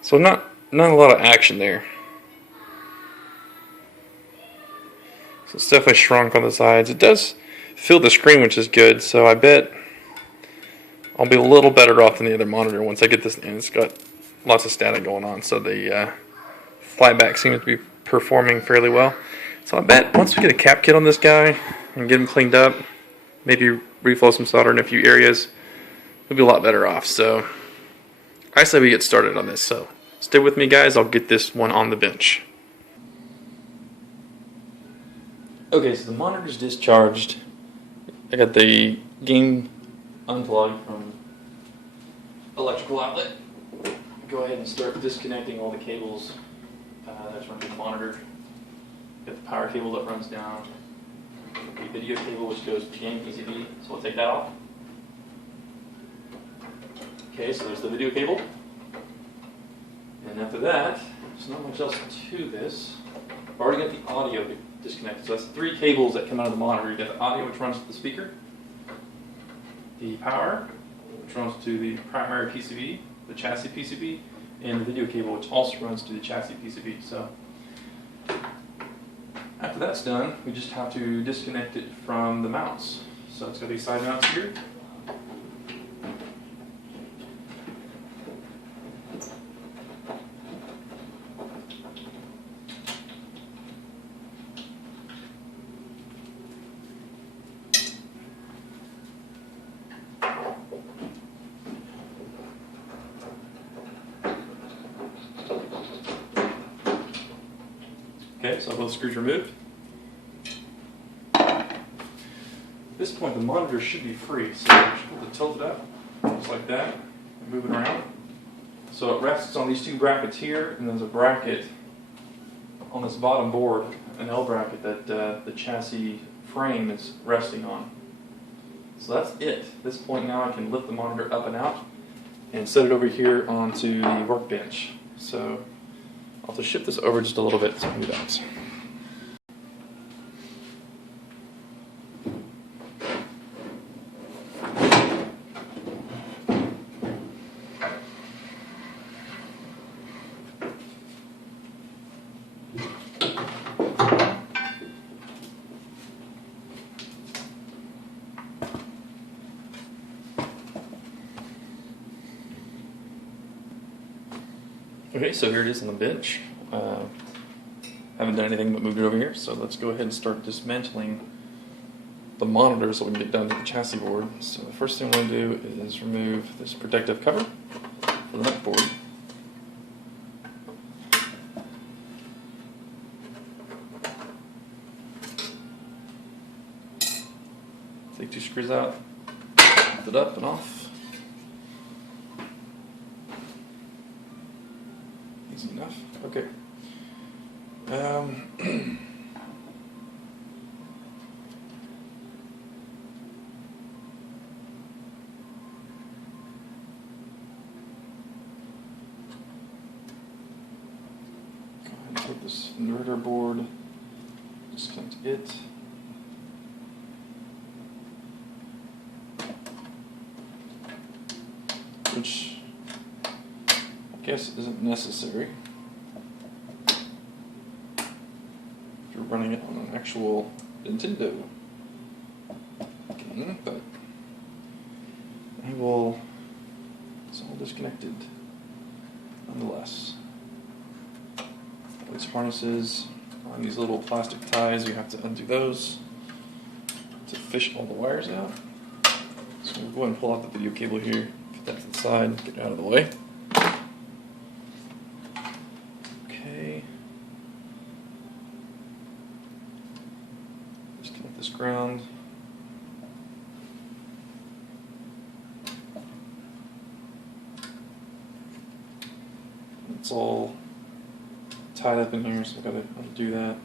So not a lot of action there. So it's definitely shrunk on the sides. It does fill the screen, which is good. So I bet I'll be a little better off than the other monitor once I get this. And it's got lots of static going on. So the flyback seems to be performing fairly well. So I bet once we get a cap kit on this guy and get him cleaned up, maybe reflow some solder in a few areas, we'll be a lot better off. So I say we get started on this. So stay with me, guys. I'll get this one on the bench. Okay, so the monitor's discharged. I got the gain unplugged from electrical outlet. Go ahead and start disconnecting all the cables that's running the monitor. Got the power cable that runs down, the video cable which goes to the game PCB, so we'll take that off. Okay, so there's the video cable. And after that, there's not much else to this. I've already got the audio disconnected. So that's 3 cables that come out of the monitor. You got the audio, which runs to the speaker, the power, which runs to the primary PCB, the chassis PCB, and the video cable, which also runs to the chassis PCB. So after that's done, we just have to disconnect it from the mounts. So it's got these side mounts here. Okay, so both screws removed. At this point, the monitor should be free, so you're supposed to tilt it up, just like that, and move it around. So it rests on these 2 brackets here, and there's a bracket on this bottom board, an L bracket that the chassis frame is resting on. So that's it. At this point now I can lift the monitor up and out and set it over here onto the workbench. So I'll have to shift this over just a little bit so I can do that. Okay, so here it is on the bench. Haven't done anything but moved it over here, so let's go ahead and start dismantling the monitor so we can get down to the chassis board. So the first thing we're going to do is remove this protective cover for the nut board. Take 2 screws out, lift it up and off. Easy enough. Okay. Take this inverter board, disconnect it. Which I guess isn't necessary if you're running it on an actual Nintendo game, but it's all disconnected nonetheless. These harnesses on these little plastic ties, you have to undo those to fish all the wires out. So we'll go ahead and pull out the video cable here, put that to the side, get it out of the way. Okay. Disconnect this ground. It's all tied up in here, so I've got to undo that.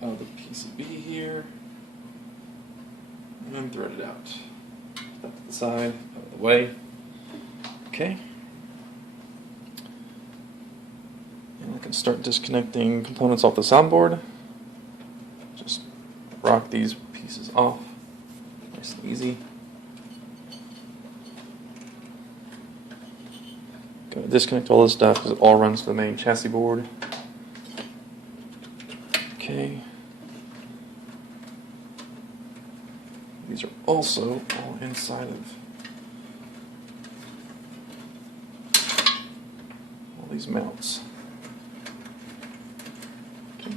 Out of the PCB here, and then thread it out. Put that to the side, out of the way. Okay. And I can start disconnecting components off the soundboard. Just rock these pieces off, nice and easy. Gonna disconnect all this stuff because it all runs to the main chassis board. Okay. These are also all inside of all these mounts. Okay.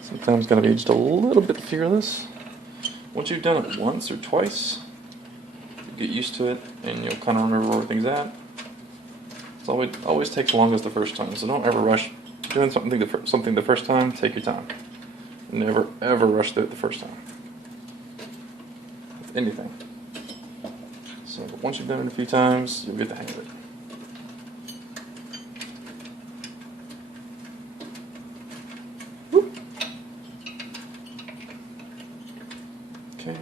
Sometimes gotta be just a little bit fearless. Once you've done it once or twice, you get used to it and you'll kind of remember where everything's at. It always takes longest the first time, so don't ever rush doing something the first time. Take your time. Never ever rush through it the first time with anything. So once you've done it a few times, you'll get the hang of it. Okay,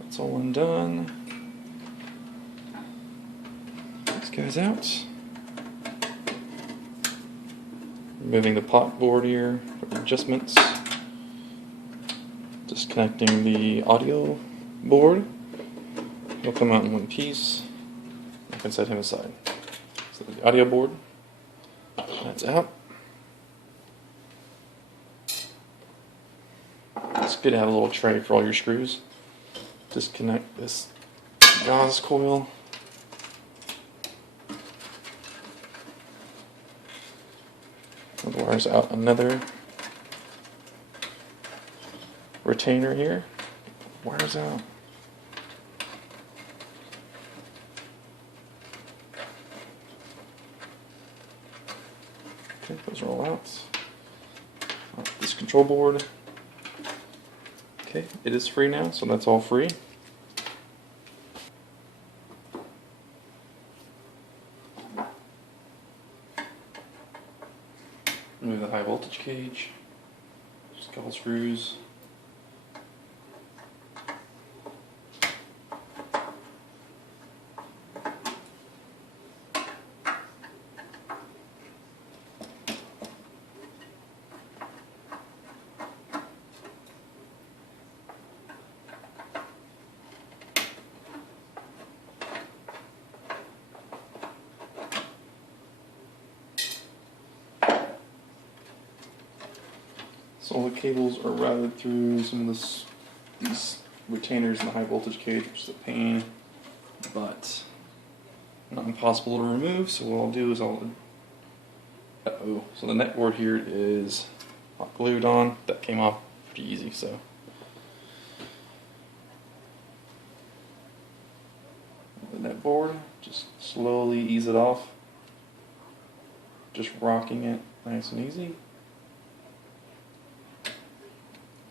that's all undone. These guys out. Removing the pot board here for the adjustments. Disconnecting the audio board. He'll come out in one piece. I can set him aside. So the audio board, that's out. It's good to have a little tray for all your screws. Disconnect this gauze coil. And wires out another retainer here. Wires out. Okay, those are all out. This control board. Okay, it is free now, so that's all free. Remove the high voltage cage. Just a couple screws. So all the cables are routed through some of these retainers in the high voltage cage, which is a pain, but not impossible to remove. So what I'll do is so the net board here is hot glued on. That came off pretty easy, so. The net board, just slowly ease it off. Just rocking it nice and easy.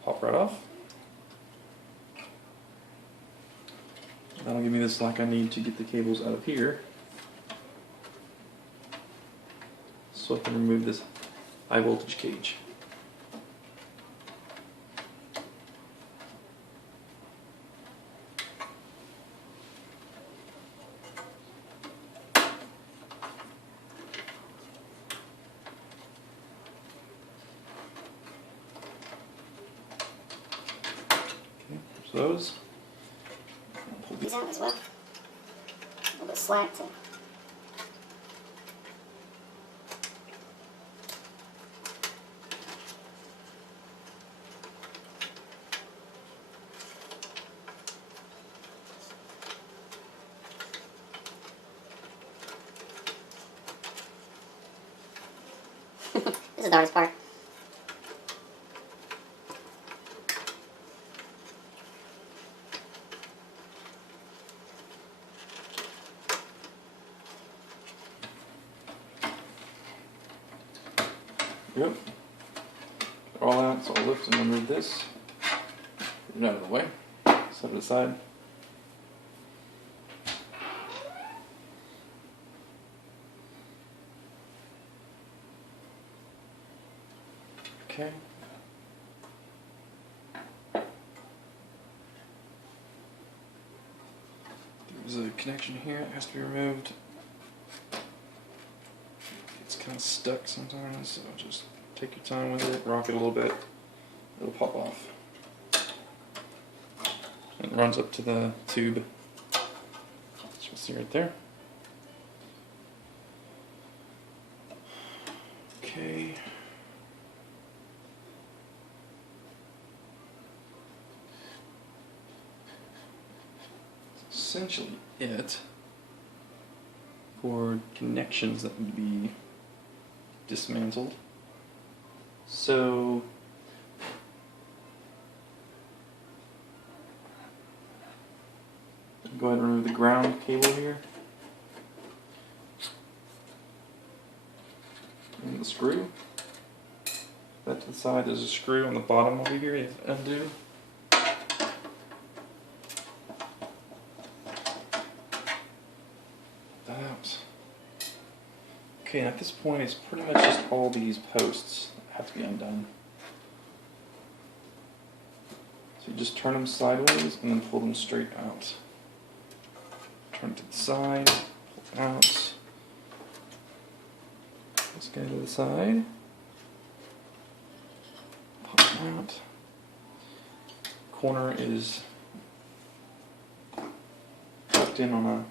Pop right off. That'll give me the slack I need to get the cables out of here, so I can remove this high voltage cage. Those. Pull these out as well. A little bit slack too. This is the hardest part. Yep. They're all out, so I'll lift and remove this. Get it out of the way. Set it aside. Okay. There's a connection here that has to be removed. kind of stuck sometimes, so just take your time with it, rock it a little bit, it'll pop off. It runs up to the tube, as you can see right there. Okay. That's essentially it for connections that need to be dismantled. So go ahead and remove the ground cable here. And the screw. That to the side, there's a screw on the bottom over here you have to undo. That out. Okay, and at this point it's pretty much just all these posts that have to be undone. So you just turn them sideways and then pull them straight out. Turn it to the side, pull it out. This guy to the side. Pop it out. Corner is tucked in on a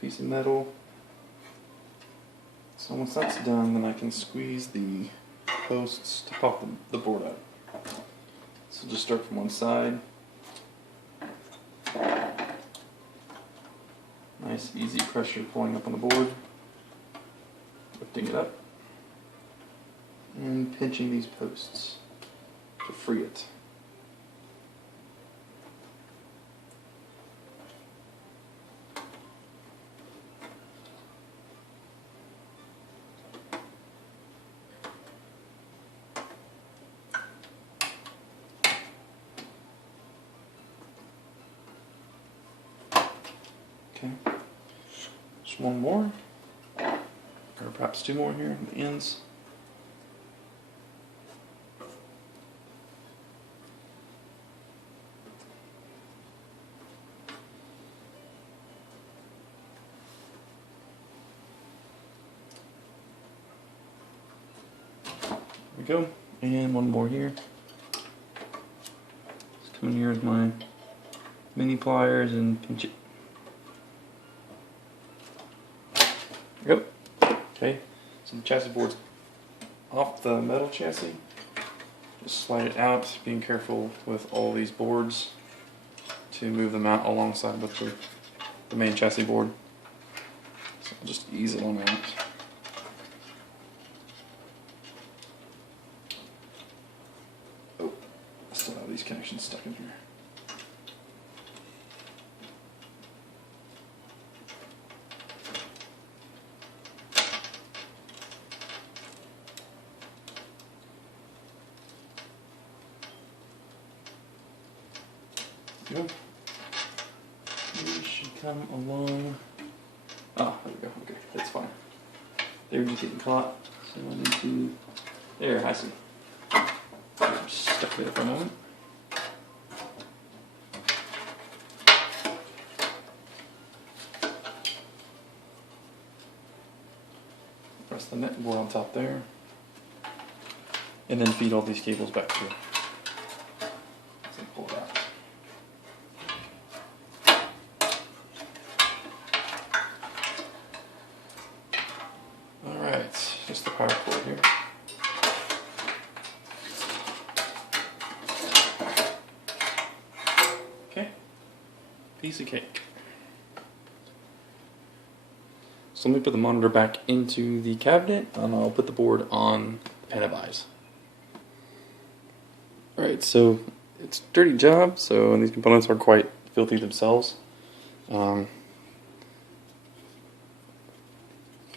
piece of metal. So once that's done, then I can squeeze the posts to pop the board out. So just start from one side. Nice easy pressure pulling up on the board. Lifting it up. And pinching these posts to free it. Okay, just one more, or perhaps two more here on the ends. There we go, and one more here. Just come in here with my mini pliers and pinch it. There we go. Okay, so the chassis board's off the metal chassis. Just slide it out, being careful with all these boards to move them out alongside with the main chassis board. So I'll just ease it on out. Oh, I still have these connections stuck in here. Go. You should come along. Oh, there we go. Okay, that's fine. They were just getting caught, so I need to. There, I see. Just stuck there for a moment. Press the net board on top there, and then feed all these cables back through. So pull it out. Just the power cord here. Okay, piece of cake. So let me put the monitor back into the cabinet and I'll put the board on the pan of eyes. Alright, so it's a dirty job, so these components are quite filthy themselves.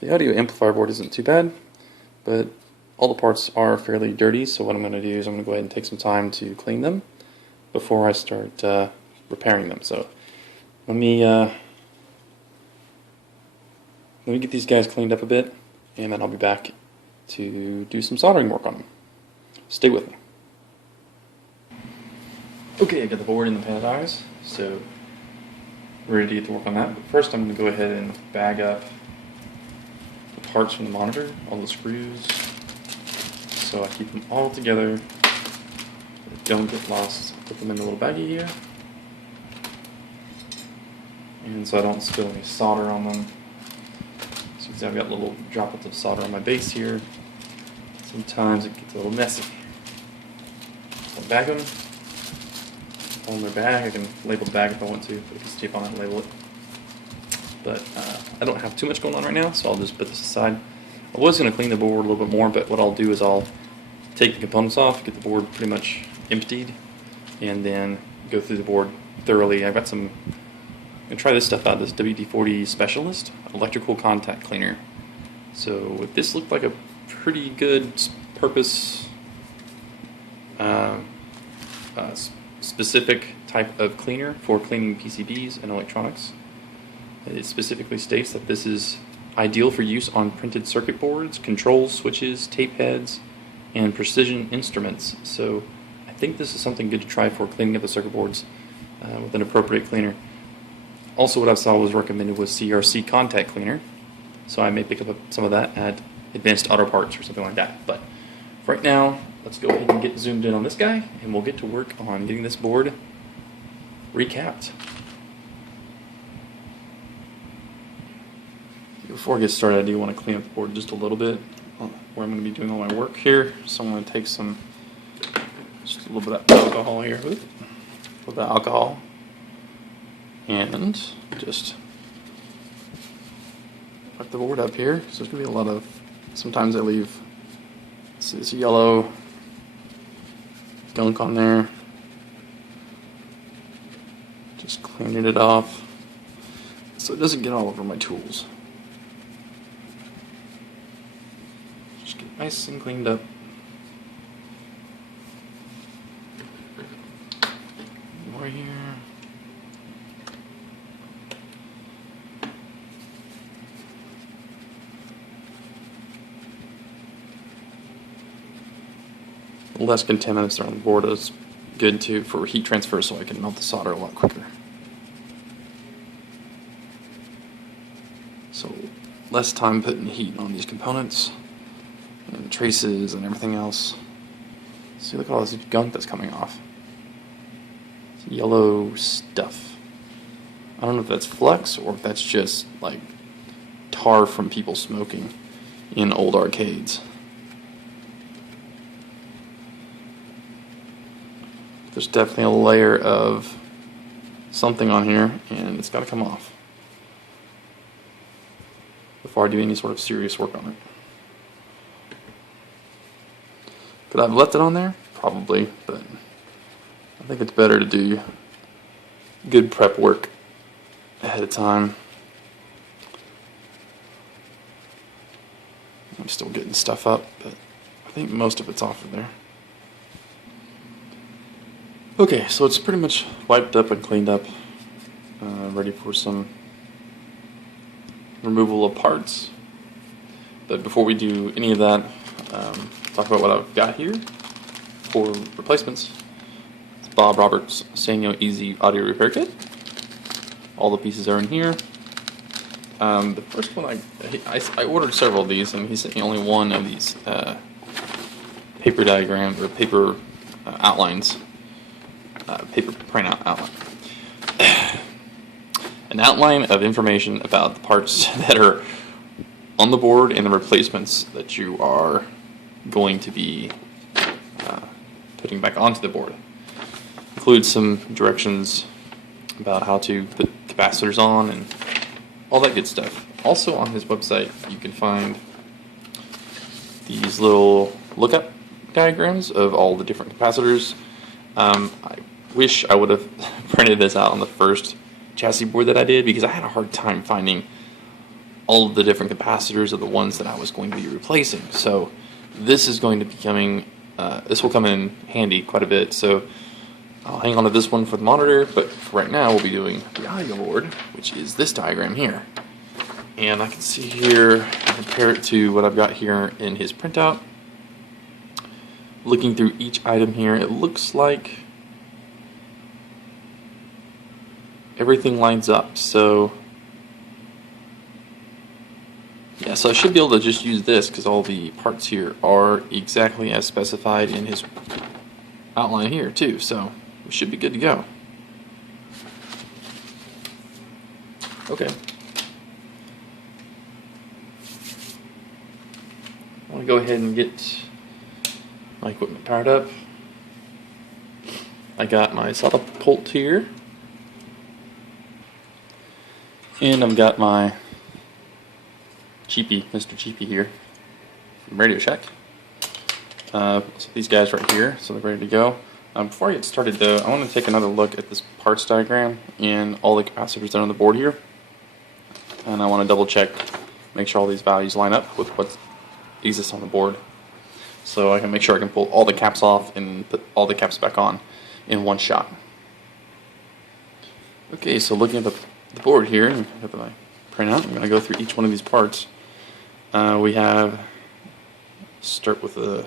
The audio amplifier board isn't too bad, but all the parts are fairly dirty, so what I'm going to do is I'm going to go ahead and take some time to clean them before I start repairing them. So let me get these guys cleaned up a bit, and then I'll be back to do some soldering work on them. Stay with me. Okay, I got the board in the pan of eyes, so ready to get to work on that. But first I'm going to go ahead and bag up parts from the monitor, all the screws, so I keep them all together. They don't get lost. Put them in a little baggie here, and so I don't spill any solder on them. So you can see I've got little droplets of solder on my base here. Sometimes it gets a little messy. So I bag them. All in their bag. I can label the bag if I want to. Put a piece of tape on it and label it. But I don't have too much going on right now, so I'll just put this aside. I was going to clean the board a little bit more, but what I'll do is I'll take the components off, get the board pretty much emptied, and then go through the board thoroughly. I've got some, I'm going to try this stuff out, this WD-40 Specialist Electrical Contact Cleaner. So this looked like a pretty good purpose, specific type of cleaner for cleaning PCBs and electronics. It specifically states that this is ideal for use on printed circuit boards, controls, switches, tape heads, and precision instruments. So I think this is something good to try for cleaning up the circuit boards with an appropriate cleaner. Also, what I saw was recommended was CRC contact cleaner. So I may pick up some of that at Advanced Auto Parts or something like that. But right now, let's go ahead and get zoomed in on this guy, and we'll get to work on getting this board recapped. Before I get started, I do want to clean up the board just a little bit where I'm going to be doing all my work here. So I'm going to take just a little bit of alcohol here, a little bit of alcohol, and just fuck the board up here. So there's going to be a lot of, sometimes I leave this yellow gunk on there. Just cleaning it off so it doesn't get all over my tools. Nice and cleaned up. More here. Less contaminants on the board is good too for heat transfer, so I can melt the solder a lot quicker. So less time putting heat on these components and traces and everything else. See, look at all this gunk that's coming off. It's yellow stuff. I don't know if that's flux or if that's just like tar from people smoking in old arcades. There's definitely a layer of something on here, and it's got to come off before I do any sort of serious work on it. Could I have left it on there? Probably, but I think it's better to do good prep work ahead of time. I'm still getting stuff up, but I think most of it's off of there. Okay, so it's pretty much wiped up and cleaned up, ready for some removal of parts. But before we do any of that, talk about what I've got here for replacements. It's Bob Roberts' Sanyo Easy Audio Repair Kit. All the pieces are in here. The first one, I ordered several of these, and he sent me only one of these paper diagrams, or paper outlines, paper printout outline. An outline of information about the parts that are on the board and the replacements that you are going to be putting back onto the board. Includes some directions about how to put capacitors on and all that good stuff. Also on his website you can find these little lookup diagrams of all the different capacitors. I wish I would have printed this out on the first chassis board that I did, because I had a hard time finding all of the different capacitors of the ones that I was going to be replacing. So this is going to be coming, this will come in handy quite a bit. So I'll hang on to this one for the monitor, but for right now we'll be doing the audio board, which is this diagram here. And I can see here, compare it to what I've got here in his printout. Looking through each item here, it looks like everything lines up. So yes, So I should be able to just use this because all the parts here are exactly as specified in his outline here too, so we should be good to go. Okay. I'm going to go ahead and get my equipment powered up. I got my solder pult here. And I've got my cheapie, Mr. Cheapie here from Radio Shack. So these guys right here, so they're ready to go. Before I get started though, I want to take another look at this parts diagram and all the capacitors that are on the board here. And I want to double check, make sure all these values line up with what exists on the board. So I can make sure I can pull all the caps off and put all the caps back on in one shot. Okay, so looking at the board here, I got my printout. I'm going to go through each one of these parts. We have, start with the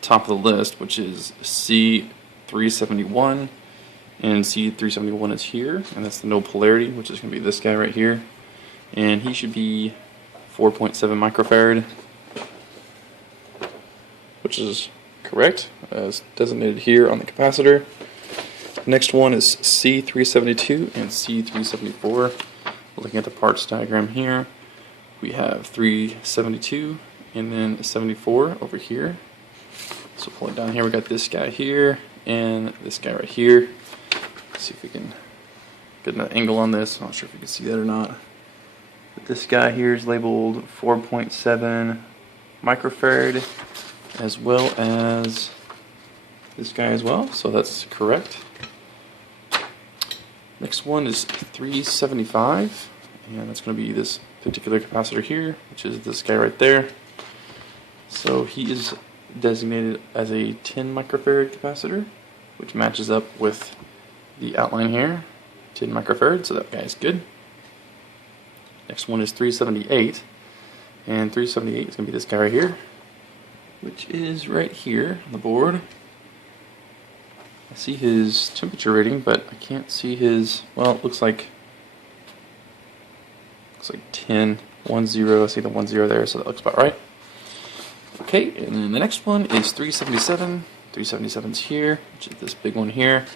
top of the list, which is C371, and C371 is here, and that's the no polarity, which is going to be this guy right here, and he should be 4.7 microfarad, which is correct as designated here on the capacitor. Next one is C372 and C374. Looking at the parts diagram here, we have 372 and then 74 over here. So pull it down here, we got this guy here and this guy right here. Let's see if we can get an angle on this. I'm not sure if you can see that or not. But this guy here is labeled 4.7 microfarad, as well as this guy as well, so that's correct. Next one is 375, and that's going to be this particular capacitor here, which is this guy right there. So he is designated as a 10 microfarad capacitor, which matches up with the outline here, 10 microfarad, so that guy is good. Next one is 378, and 378 is going to be this guy right here, which is right here on the board. I see his temperature rating, but I can't see his, well, it looks like 10, 10, I see the 10 there, so that looks about right. Okay, and then the next one is 377. 377's here, which is this big one here.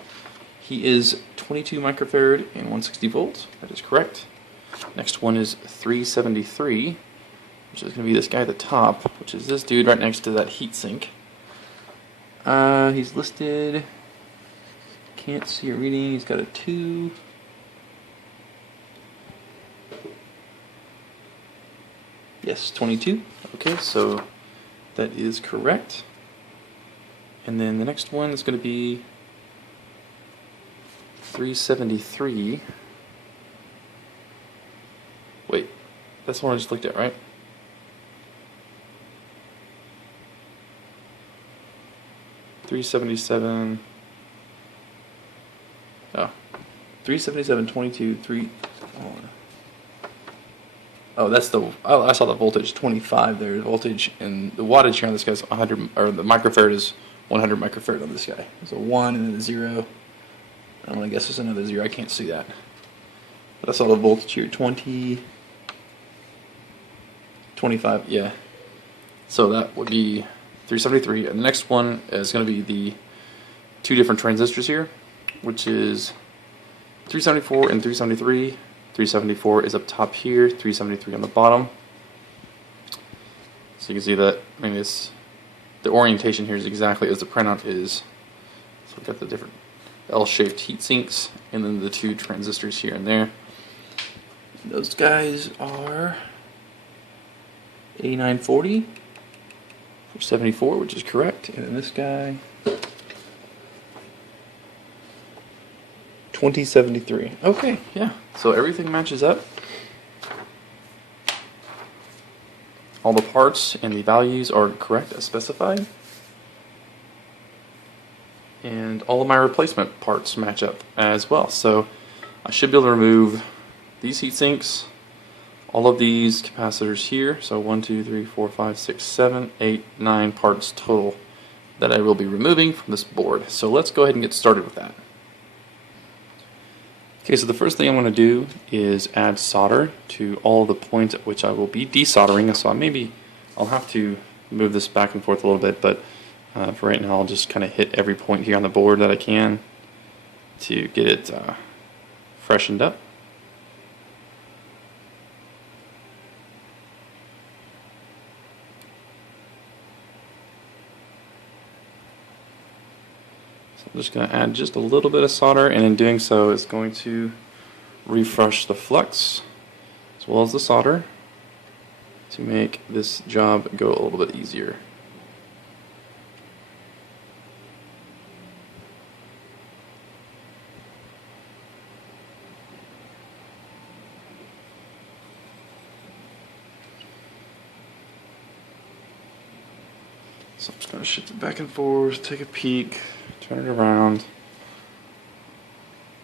He is 22 microfarad and 160 volts, that is correct. Next one is 373, which is going to be this guy at the top, which is this dude right next to that heatsink. He's listed, can't see a reading, he's got a 2. Yes, 22. Okay, so that is correct. And then the next one is going to be 373. Wait, that's the one I just looked at, right? $377. Oh, 377, 22, 3. Oh, that's the. Oh, I saw the voltage 25 there. The voltage and the wattage here on this guy's 100, or the microfarad is 100 microfarad on this guy. There's a 1 and then a 0. I'm gonna guess there's another 0. I can't see that. But I saw the voltage here 20, 25. Yeah. So that would be 373. And the next one is going to be the two different transistors here, which is 374 and 373. 374 is up top here, 373 on the bottom. So you can see that, I mean, the orientation here is exactly as the printout is. So we've got the different L-shaped heat sinks, and then the two transistors here and there. Those guys are 8940 for 74, which is correct, and then this guy 2073. Okay, yeah. So everything matches up. All the parts and the values are correct as specified. And all of my replacement parts match up as well. So I should be able to remove these heat sinks, all of these capacitors here. So 1, 2, 3, 4, 5, 6, 7, 8, 9 parts total that I will be removing from this board. So let's go ahead and get started with that. Okay, so the first thing I'm going to do is add solder to all the points at which I will be desoldering. So maybe I'll have to move this back and forth a little bit, but for right now I'll just kind of hit every point here on the board that I can to get it freshened up. So I'm just going to add just a little bit of solder, and in doing so it's going to refresh the flux as well as the solder to make this job go a little bit easier. So I'm just going to shift it back and forth, take a peek, turn it around,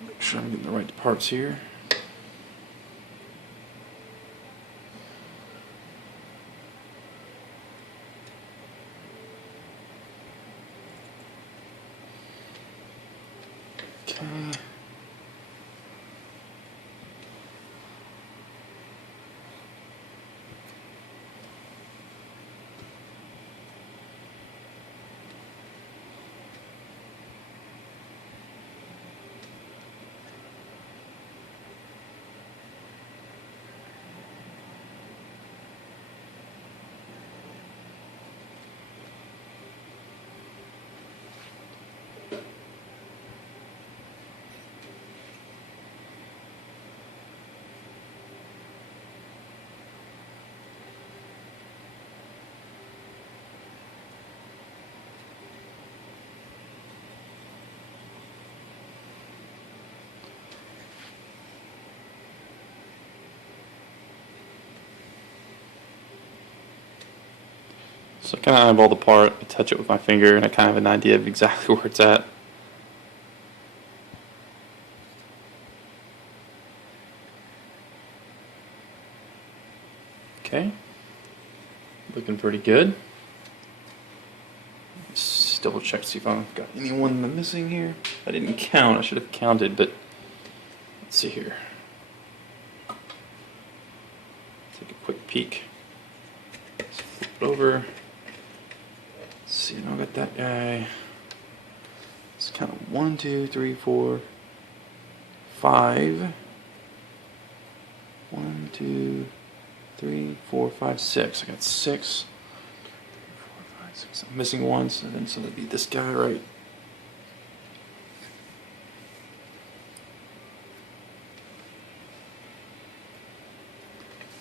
make sure I'm getting the right parts here. Okay. So I kind of eyeball the part, I touch it with my finger, and I kind of have an idea of exactly where it's at. Okay, looking pretty good. Just double check, see if I've got anyone I'm missing here. I didn't count, I should have counted, but let's see here. Take a quick peek. Let's flip it over. See, now I got that guy. It's kind of 1, 2, 3, 4, 5. 1, 2, 3, 4, 5, 6. I got 6. 4, 5, 6. I'm missing one, so that'd be this guy, right?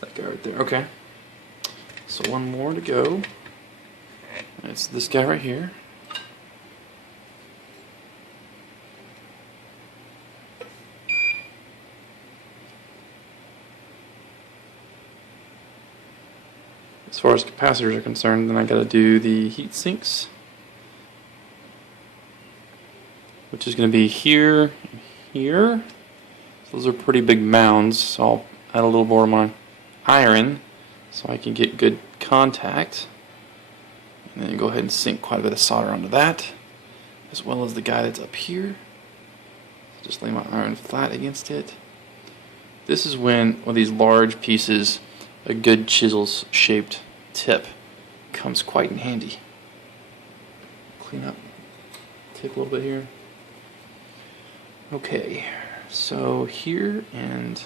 That guy right there. Okay. So one more to go. It's this guy right here. As far as capacitors are concerned, then I gotta do the heat sinks, which is gonna be here and here. So those are pretty big mounds, so I'll add a little more of my iron so I can get good contact. And then you go ahead and sink quite a bit of solder onto that, as well as the guy that's up here. Just lay my iron flat against it. This is when one of these large pieces, a good chisel-shaped tip, comes quite in handy. Clean up tip a little bit here. Okay, so here and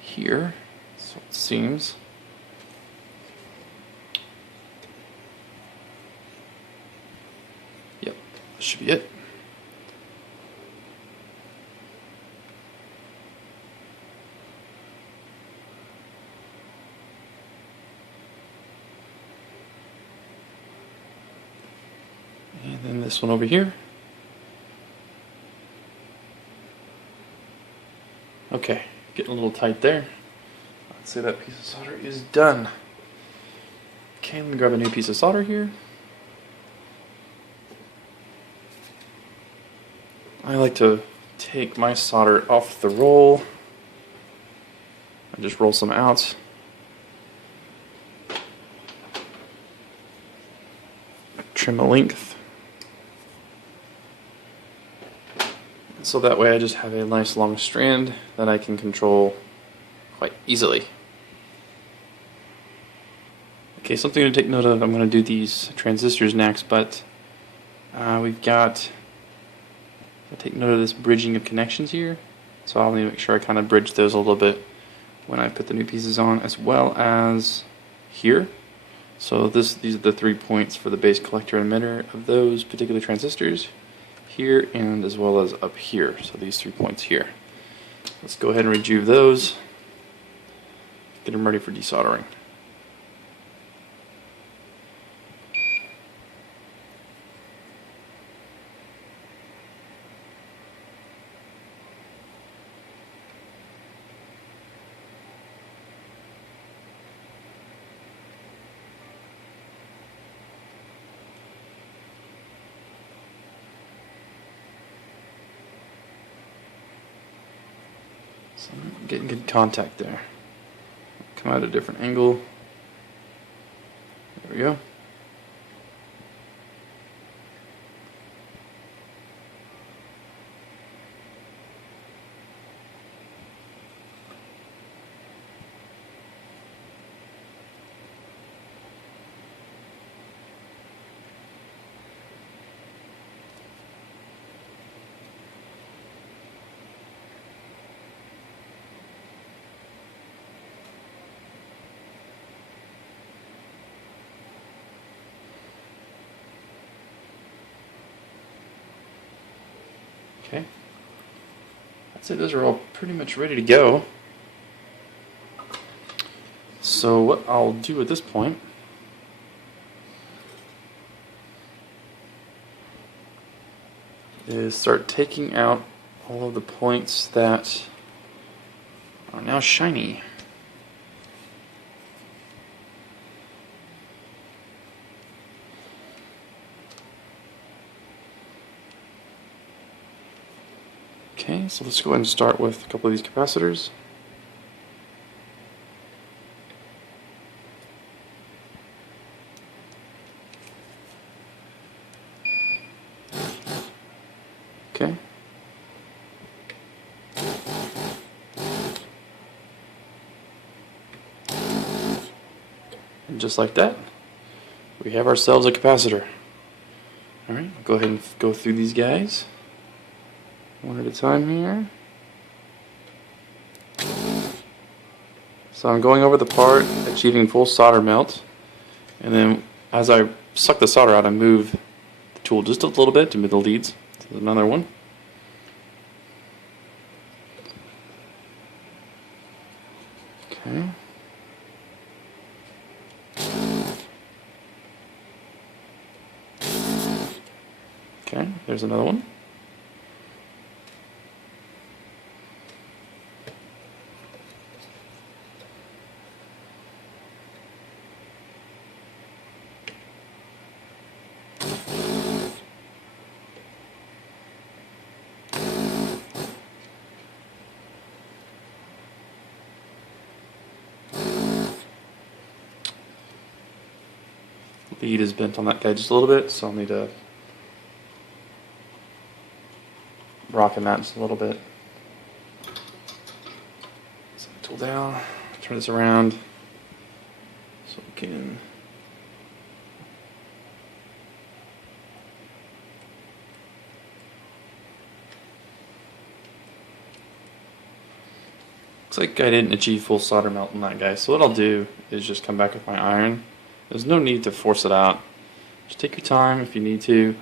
here, so it seems. Yep, that should be it. And then this one over here. Okay, getting a little tight there. I'd say that piece of solder is done. Okay, let me grab a new piece of solder here. I like to take my solder off the roll. I just roll some out. Trim a length. So that way I just have a nice long strand that I can control quite easily. Okay, something to take note of, I'm going to do these transistors next, but we've got, take note of this bridging of connections here, so I'll need to make sure I kind of bridge those a little bit when I put the new pieces on, as well as here. So these are the 3 points for the base collector and emitter of those particular transistors, here and as well as up here, so these 3 points here. Let's go ahead and rejuve those, get them ready for desoldering. So I'm getting good contact there. Come out at a different angle. There we go. Okay, I'd say those are all pretty much ready to go. So what I'll do at this point is start taking out all of the points that are now shiny. Okay, so let's go ahead and start with a couple of these capacitors. Okay. And just like that, we have ourselves a capacitor. Alright, I'll go ahead and go through these guys one at a time here. So I'm going over the part, achieving full solder melt, and then as I suck the solder out, I move the tool just a little bit to move the leads. So there's another one. Okay. Okay, there's another one. Lead is bent on that guy just a little bit, so I'll need to rocking that just a little bit. Set the tool down, turn this around so we can looks like I didn't achieve full solder melt on that guy, so what I'll do is just come back with my iron. There's no need to force it out. Just take your time if you need to.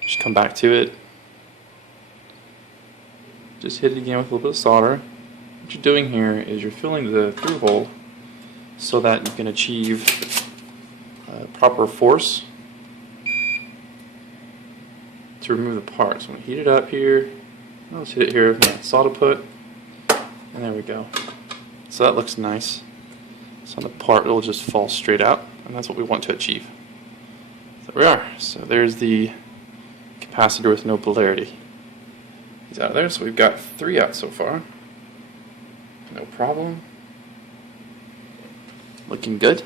Just come back to it. Just hit it again with a little bit of solder. What you're doing here is you're filling the through hole so that you can achieve proper force to remove the part. So I'm going to heat it up here. Let's hit it here with my solder put. And there we go. So that looks nice. So the part will just fall straight out, and that's what we want to achieve. So there we are. So there's the capacitor with no polarity. He's out of there, so we've got 3 out so far. No problem. Looking good.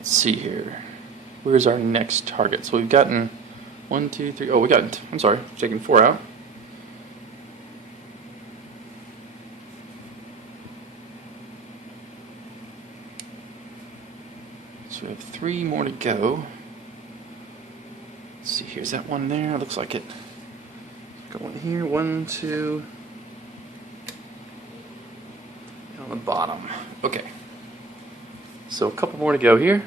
Let's see here. Where's our next target? So we've gotten 1, 2, 3. Oh, we got. I'm sorry, taking 4 out. So we have 3 more to go. Let's see here. Is that one there? Looks like it. Got one here. 1, 2. And on the bottom. Okay. So a couple more to go here.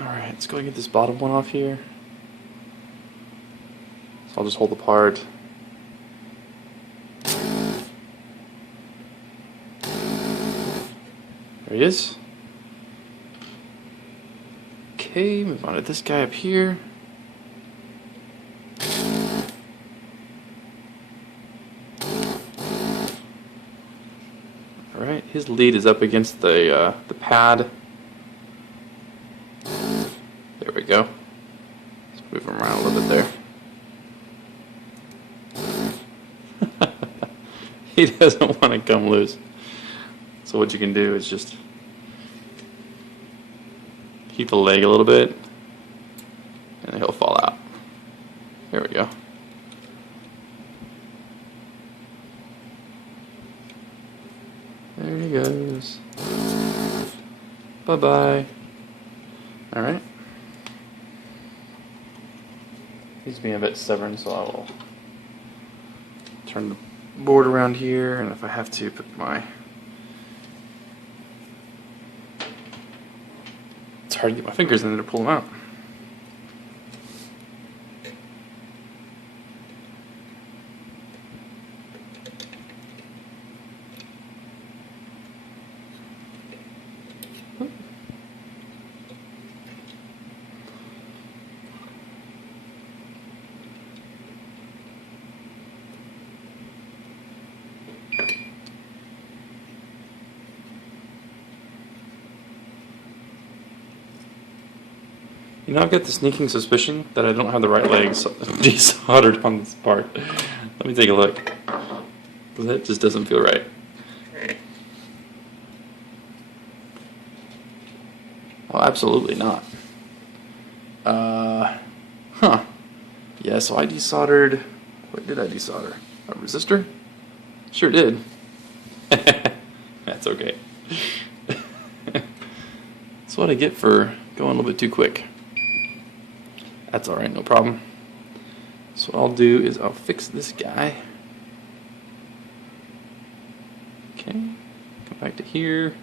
Alright, let's go and get this bottom one off here. So I'll just hold the part. There he is. Okay, move on to this guy up here. Alright, his lead is up against the pad. There we go. Let's move him around a little bit there. He doesn't want to come loose. So what you can do is just keep the leg a little bit and he'll fall out. There we go. There he goes. Bye-bye. Alright. He's being a bit stubborn, so I will turn the board around here, and if I have to, put my... It's hard to get my fingers in there to pull them out. You know, I've got the sneaking suspicion that I don't have the right legs desoldered on this part. Let me take a look. Because that just doesn't feel right. Oh, absolutely not. Huh. Yeah, so I desoldered... What did I desolder? A resistor? Sure did. That's okay. That's what I get for going a little bit too quick. That's alright, no problem. So what I'll do is I'll fix this guy. Okay, come back to here.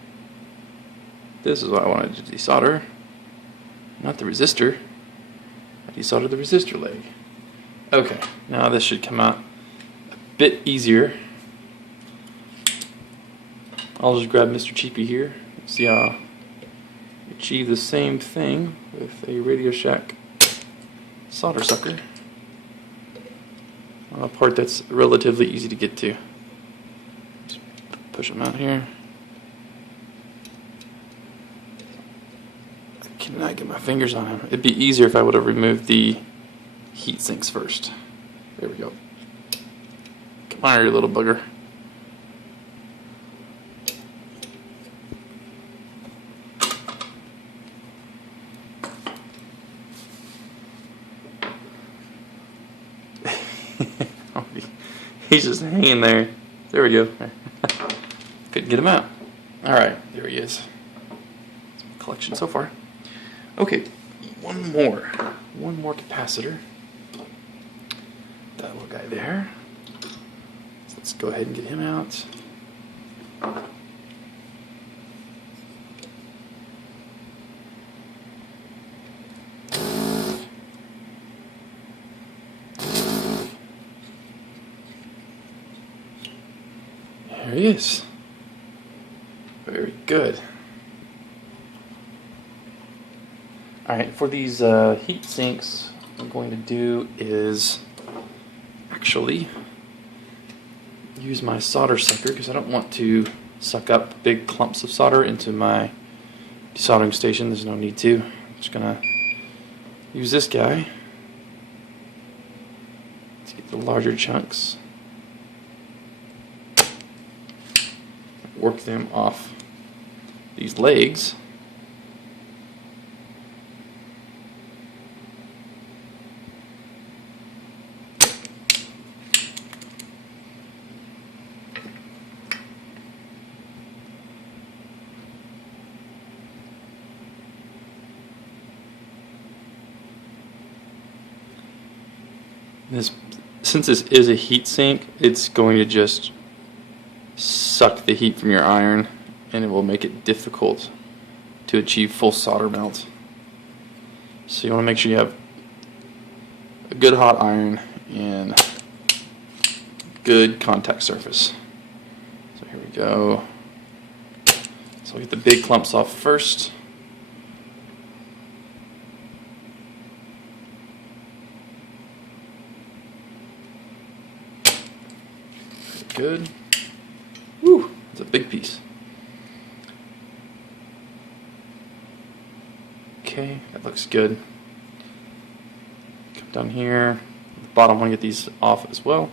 This is what I wanted to desolder. Not the resistor. I desoldered the resistor leg. Okay, now this should come out a bit easier. I'll just grab Mr. Cheapy here. See how I achieve the same thing with a Radio Shack solder sucker on a part that's relatively easy to get to. Just push them out here. I cannot get my fingers on him. It'd be easier if I would have removed the heat sinks first. There we go. Come on here, you little bugger. He's just hanging there. There we go. Couldn't get him out. Alright, there he is. Collection so far. Okay, one more capacitor. That little guy there. So let's go ahead and get him out. There he is. Very good. Alright, for these heat sinks, what I'm going to do is actually use my solder sucker because I don't want to suck up big clumps of solder into my desoldering station. There's no need to. I'm just gonna use this guy to get the larger chunks, work them off these legs. Since this is a heat sink, it's going to just suck the heat from your iron, and it will make it difficult to achieve full solder melt. So you want to make sure you have a good hot iron and good contact surface. So here we go. So I'll get the big clumps off first. Good. Woo, it's a big piece. Okay, that looks good. Come down here. The bottom, I want to get these off as well.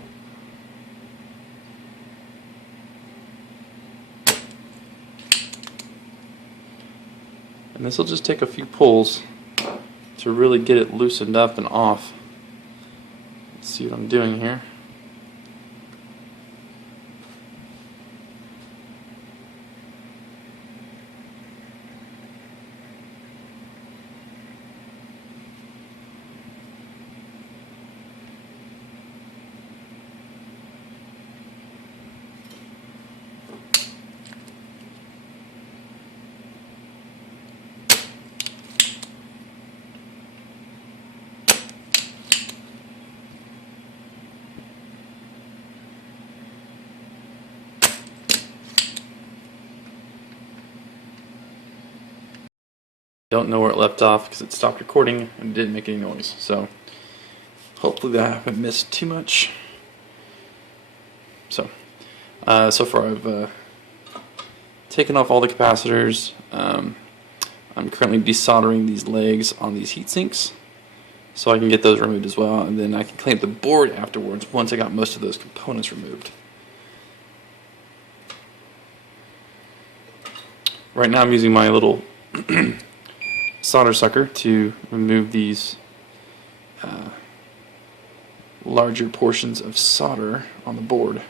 And this will just take a few pulls to really get it loosened up and off. Let's see what I'm doing here. Don't know where it left off because it stopped recording and it didn't make any noise. So hopefully that I haven't missed too much. So far I've taken off all the capacitors. I'm currently desoldering these legs on these heat sinks, so I can get those removed as well, and then I can clean up the board afterwards once I got most of those components removed. Right now I'm using my little solder sucker to remove these larger portions of solder on the board.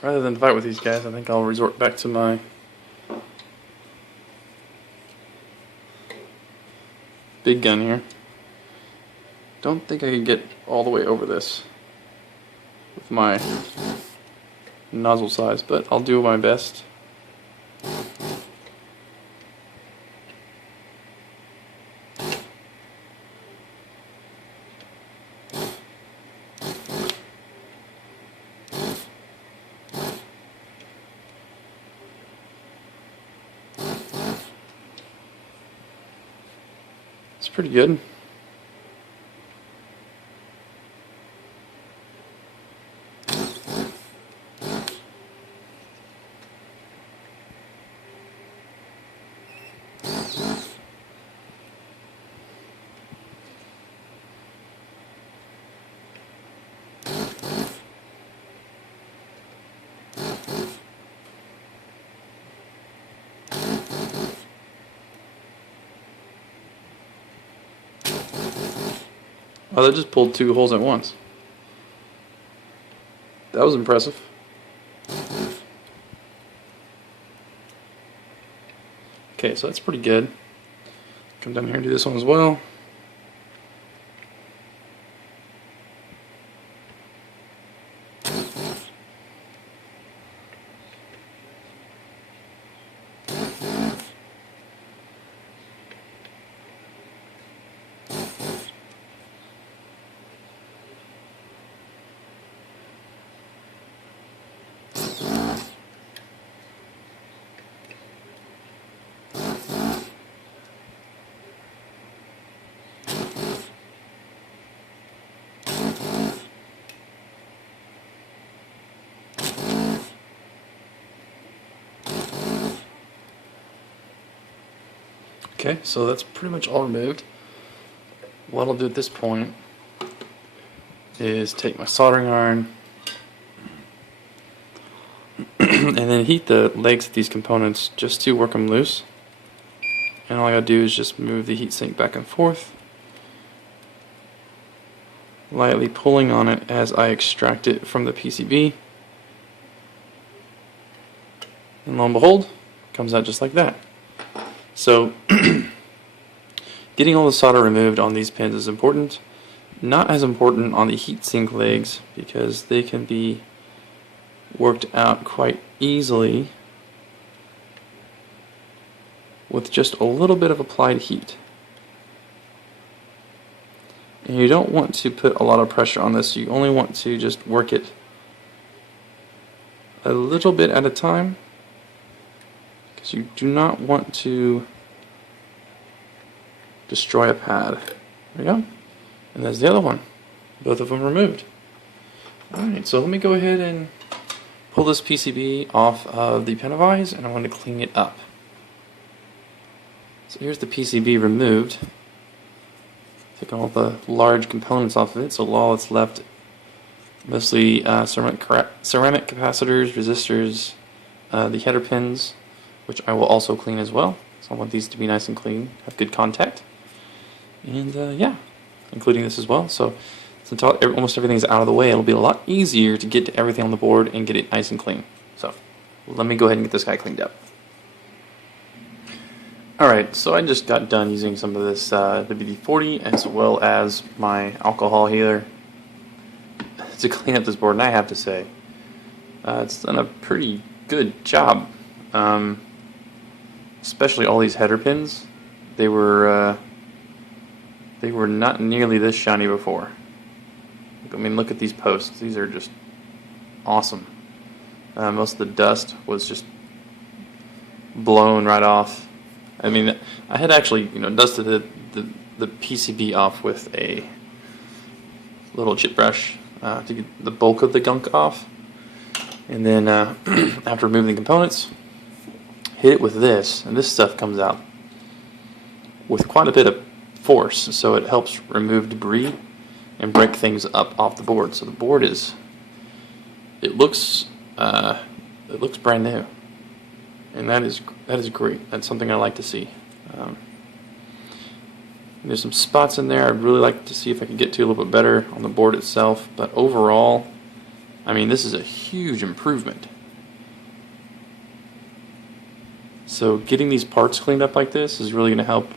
Rather than fight with these guys, I think I'll resort back to my big gun here. Don't think I can get all the way over this with my nozzle size, but I'll do my best. It's pretty good. Oh, that just pulled 2 holes at once. That was impressive. Okay, so that's pretty good. Come down here and do this one as well. Okay, so that's pretty much all removed. What I'll do at this point is take my soldering iron and then heat the legs of these components just to work them loose. And all I gotta do is just move the heatsink back and forth, lightly pulling on it as I extract it from the PCB. And lo and behold, it comes out just like that. So, getting all the solder removed on these pins is important. Not as important on the heatsink legs because they can be worked out quite easily with just a little bit of applied heat. And you don't want to put a lot of pressure on this. You only want to just work it a little bit at a time, because you do not want to destroy a pad. There we go. And there's the other one. Both of them removed. Alright, so let me go ahead and pull this PCB off of the pen of eyes, and I want to clean it up. So here's the PCB removed. Take all the large components off of it, so all that's left mostly ceramic capacitors, resistors, the header pins, which I will also clean as well. So I want these to be nice and clean, have good contact. And yeah, including this as well. So since almost everything's out of the way, it'll be a lot easier to get to everything on the board and get it nice and clean. So let me go ahead and get this guy cleaned up. Alright, so I just got done using some of this WD-40 as well as my alcohol healer to clean up this board, and I have to say it's done a pretty good job. Especially all these header pins. They were not nearly this shiny before. I mean, look at these posts. These are just awesome. Most of the dust was just blown right off. I mean, I had actually, dusted the PCB off with a little chip brush to get the bulk of the gunk off, and then after removing the components, hit it with this, and this stuff comes out with quite a bit of force, so it helps remove debris and break things up off the board. So the board it looks brand new. And that is great. That's something I like to see. There's some spots in there I'd really like to see if I could get to a little bit better on the board itself. But overall, I mean, this is a huge improvement. So getting these parts cleaned up like this is really going to help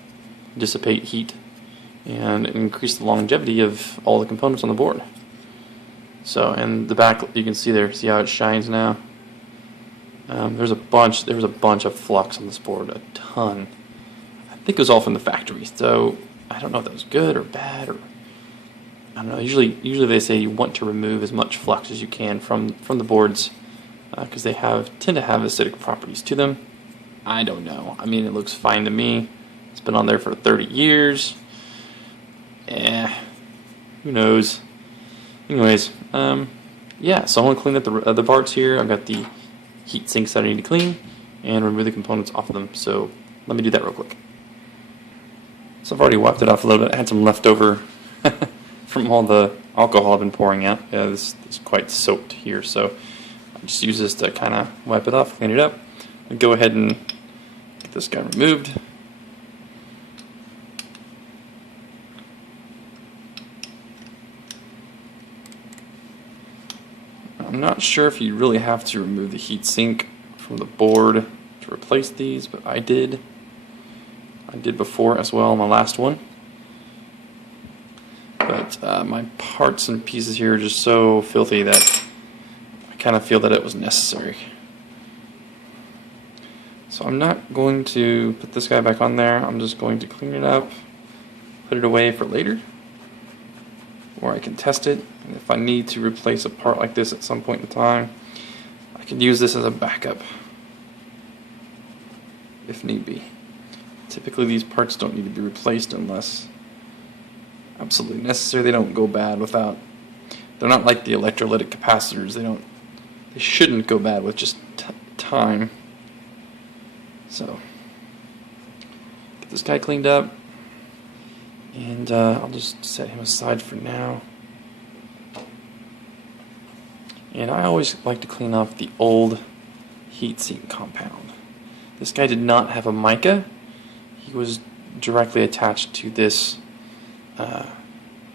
dissipate heat and increase the longevity of all the components on the board. So, and the back, you can see there, see how it shines now? There was a bunch of flux on this board, a ton. I think it was all from the factory, so I don't know if that was good or bad, or I don't know. Usually they say you want to remove as much flux as you can from the boards because they tend to have acidic properties to them. I don't know. I mean, it looks fine to me. It's been on there for 30 years. Who knows? Anyways, yeah. So I want to clean up the other parts here. I've got the heat sinks that I need to clean and remove the components off of them. So let me do that real quick. So I've already wiped it off a little bit. I had some leftover from all the alcohol I've been pouring out. Yeah, this is quite soaked here, so I just use this to kind of wipe it off, clean it up, and go ahead and get this guy removed. I'm not sure if you really have to remove the heatsink from the board to replace these, but I did. I did before as well on my last one. But my parts and pieces here are just so filthy that I kind of feel that it was necessary. So I'm not going to put this guy back on there. I'm just going to clean it up, put it away for later, or I can test it. And if I need to replace a part like this at some point in time, I can use this as a backup if need be. Typically these parts don't need to be replaced unless absolutely necessary. They don't go bad without, they're not like the electrolytic capacitors. They shouldn't go bad with just time. So, get this guy cleaned up, and I'll just set him aside for now. And I always like to clean off the old heatsink compound. This guy did not have a mica. He was directly attached to this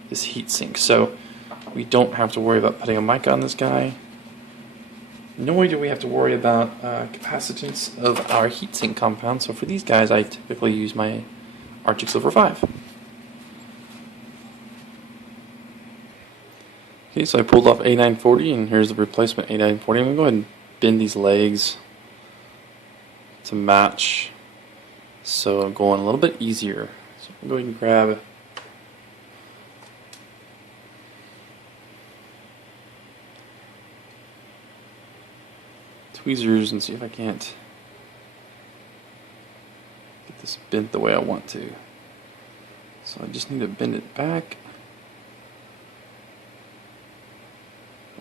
this heatsink, so we don't have to worry about putting a mica on this guy. Nor do we have to worry about capacitance of our heatsink compound. So for these guys, I typically use my Arctic Silver 5. Okay, so I pulled off A940, and here's the replacement A940. I'm going to go ahead and bend these legs to match, so I'm going a little bit easier. So I'm going to grab tweezers and see if I can't get this bent the way I want to. So I just need to bend it back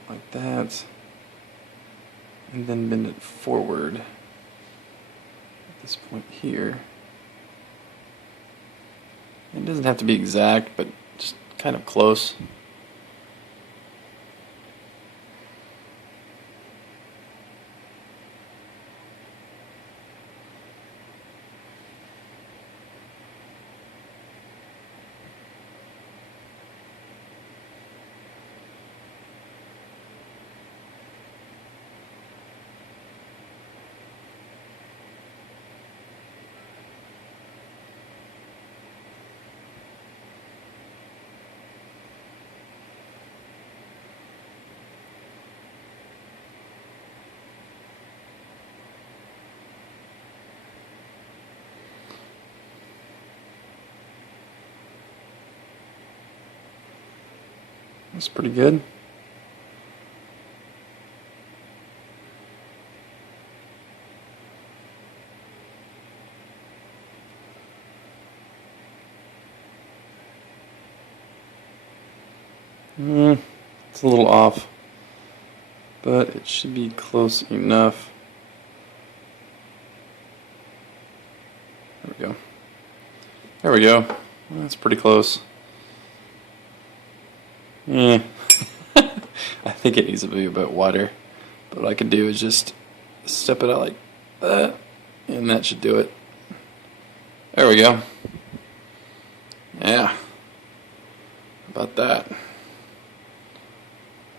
like that, and then bend it forward at this point here. It doesn't have to be exact, but just kind of close. That's pretty good. It's a little off, but it should be close enough. There we go. There we go. That's pretty close. I think it needs to be a bit wider, but what I can do is just step it out like that, and that should do it. There we go. Yeah. How about that?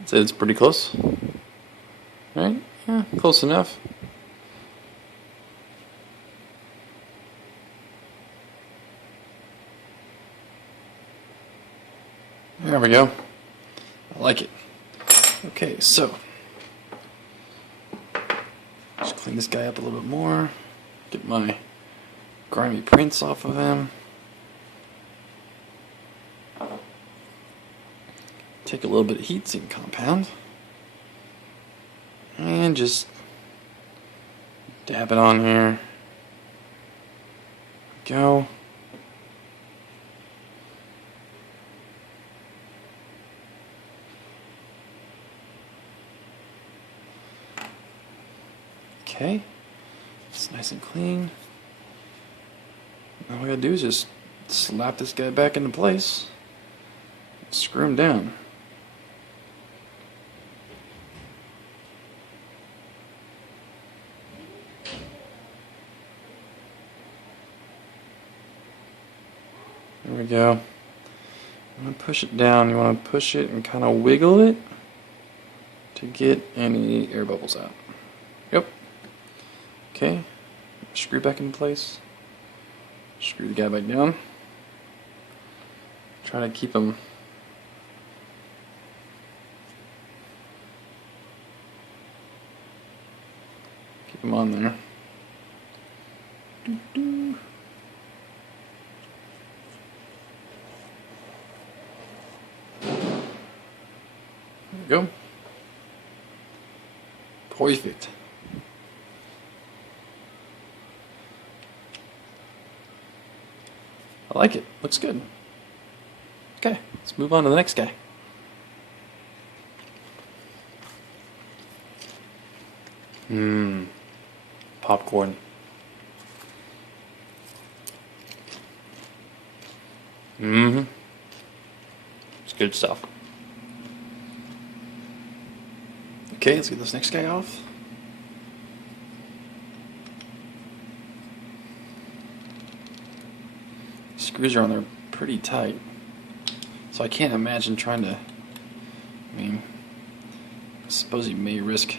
I'd say it's pretty close. Right? Yeah, close enough. There we go. I like it. Okay, so just clean this guy up a little bit more. Get my grimy prints off of him. Take a little bit of heatsink compound and just dab it on here. Go. Okay, it's nice and clean. All we gotta do is just slap this guy back into place, screw him down. There we go. I'm gonna push it down. You want to push it and kind of wiggle it to get any air bubbles out. Yep. Okay. Screw back in place. Screw the guy back down. Try to keep him on there. There we go. Perfect. I like it. Looks good. Okay, let's move on to the next guy. Popcorn. It's good stuff. Okay, let's get this next guy off. Screws are on there pretty tight, so I can't imagine trying to, I suppose you may risk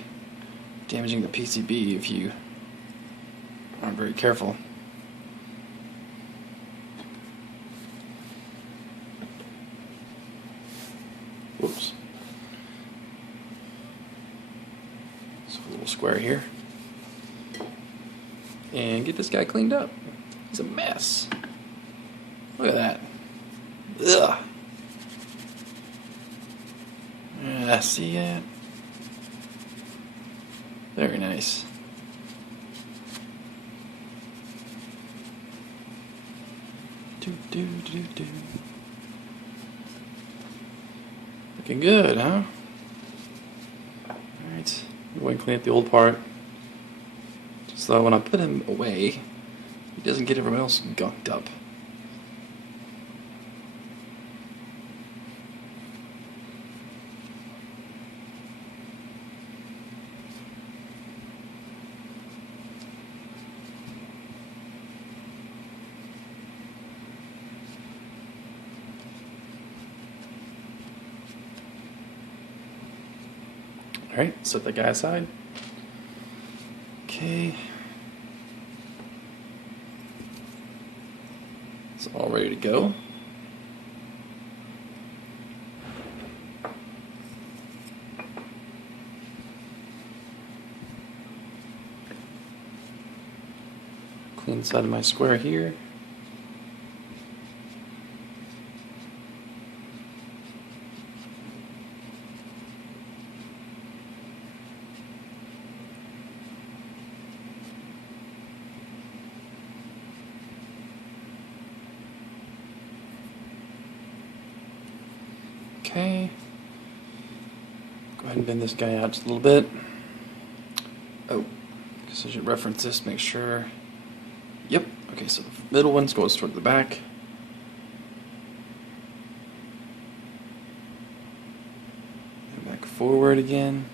damaging the PCB if you aren't very careful. Whoops. So a little square here. And get this guy cleaned up. He's a mess. Look at that. Ugh. Yeah, see that? Very nice. Looking good, huh? Alright, go and clean up the old part. So when I put him away, he doesn't get everyone else gunked up. Alright, set that guy aside. Okay. It's all ready to go. Clean side of my square here. Okay, go ahead and bend this guy out just a little bit. Oh, guess I should reference this, make sure. Yep, okay, so the middle one goes toward the back. And back forward again.